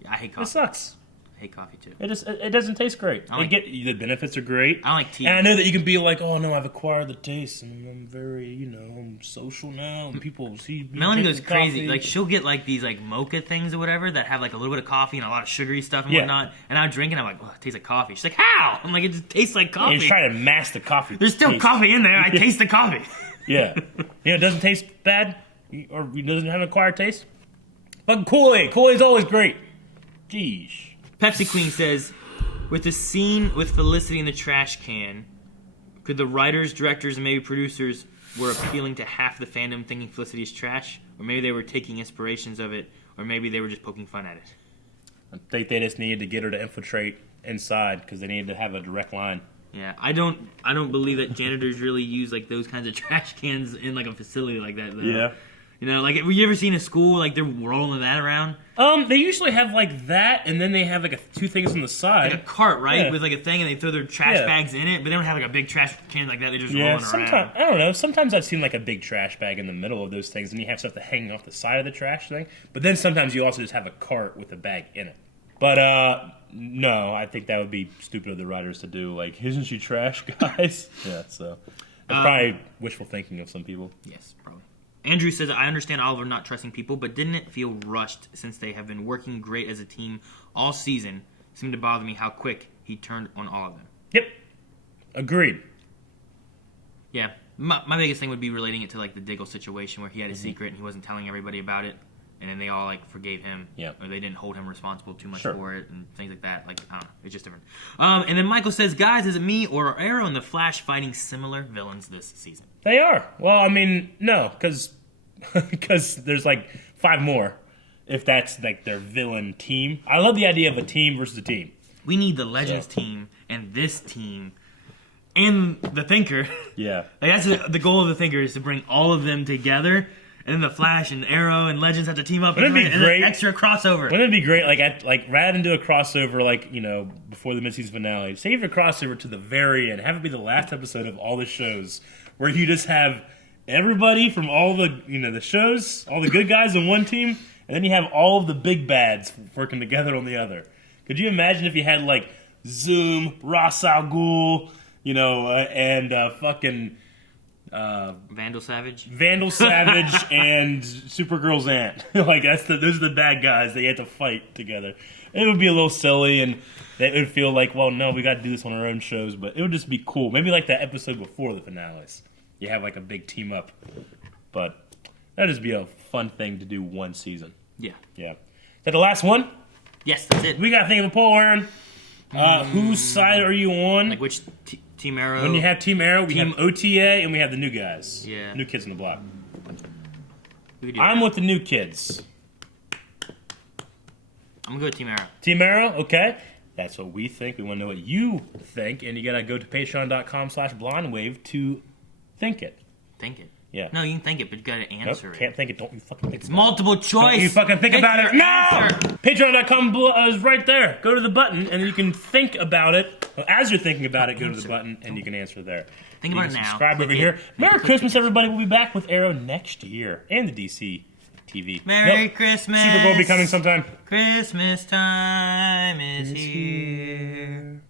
I hate coffee. It sucks. I hate coffee too. It doesn't taste great. The benefits are great. I like tea. And I know that you can be oh no, I've acquired the taste, and I'm very, I'm social now, and people see me. Melanie goes crazy. Coffee. She'll get these mocha things or whatever that have a little bit of coffee and a lot of sugary stuff and whatnot. And I'm drinking, I'm oh, it tastes like coffee. She's like, how? I'm it just tastes like coffee. And you're trying to mask the coffee. There's still coffee in there. I taste the coffee. Yeah. It doesn't taste bad, or it doesn't have an acquired taste. Fucking Kool-Aid. Kool-Aid's always great. Jeez. Pepsi Queen says, with the scene with Felicity in the trash can, could the writers, directors, and maybe producers were appealing to half the fandom thinking Felicity is trash? Or maybe they were taking inspirations of it, or maybe they were just poking fun at it. I think they just needed to get her to infiltrate inside because they needed to have a direct line. Yeah, I don't believe that janitors really use those kinds of trash cans in a facility like that, though. Yeah. Have you ever seen a school they're rolling that around? They usually have that, and then they have two things on the side, a cart, right, yeah, with a thing, and they throw their trash bags in it. But they don't have a big trash can like that. They're just rolling around. I don't know. Sometimes I've seen a big trash bag in the middle of those things, and you have stuff hanging off the side of the trash thing. But then sometimes you also just have a cart with a bag in it. But no, I think that would be stupid of the writers to do. Isn't she trash, guys? Yeah, so that's probably wishful thinking of some people. Yes, probably. Andrew says, I understand Oliver not trusting people, but didn't it feel rushed since they have been working great as a team all season? It seemed to bother me how quick he turned on all of them. Yep. Agreed. Yeah. My biggest thing would be relating it to the Diggle situation where he had a secret and he wasn't telling everybody about it. And then they all forgave him, or they didn't hold him responsible too much for it, and things like that. I don't know, it's just different. And then Michael says, guys, is it me or are Arrow and the Flash fighting similar villains this season? They are. Well, I mean, no, because there's 5 more. If that's their villain team, I love the idea of a team versus a team. We need the Legends team and this team and the Thinker. Yeah, That's the goal of the Thinker is to bring all of them together. And then the Flash and Arrow and Legends have to team up. Wouldn't it be and great? An extra crossover. Wouldn't it be great? Rather than do a crossover, before the mid-season finale, save your crossover to the very end. Have it be the last episode of all the shows, where you just have everybody from all the the shows, all the good guys on one team, and then you have all of the big bads working together on the other. Could you imagine if you had Zoom, Ra's al Ghul, and fucking. Vandal Savage, and Supergirl's aunt. Those are the bad guys that you have to fight together. It would be a little silly, and it would feel well, no, we got to do this on our own shows. But it would just be cool. Maybe that episode before the finales, you have a big team up. But that'd just be a fun thing to do one season. Yeah. Is that the last one? Yes, that's it. We got to think of a poll, Aaron. Whose side are you on? Which Team Arrow? When you have Team Arrow, we have OTA, and we have the new guys. Yeah. New kids on the block. I'm with the new kids. I'm going to go with Team Arrow. Team Arrow, okay. That's what we think. We want to know what you think, and you got to go to patreon.com/blindwave to think it. Think it? Yeah. No, you can think it, but you got to answer it. Can't think it. Don't you fucking think it's about multiple it. choice. Don't you fucking think about it. No! Answer. Patreon.com is right there. Go to the button, and you can think about it. As you're thinking about it, go to the button, and you can answer there. Think about it now. Subscribe over here. Merry Christmas, everybody. We'll be back with Arrow next year, and the DC TV. Merry Christmas. Super Bowl will be coming sometime. Christmas time is here.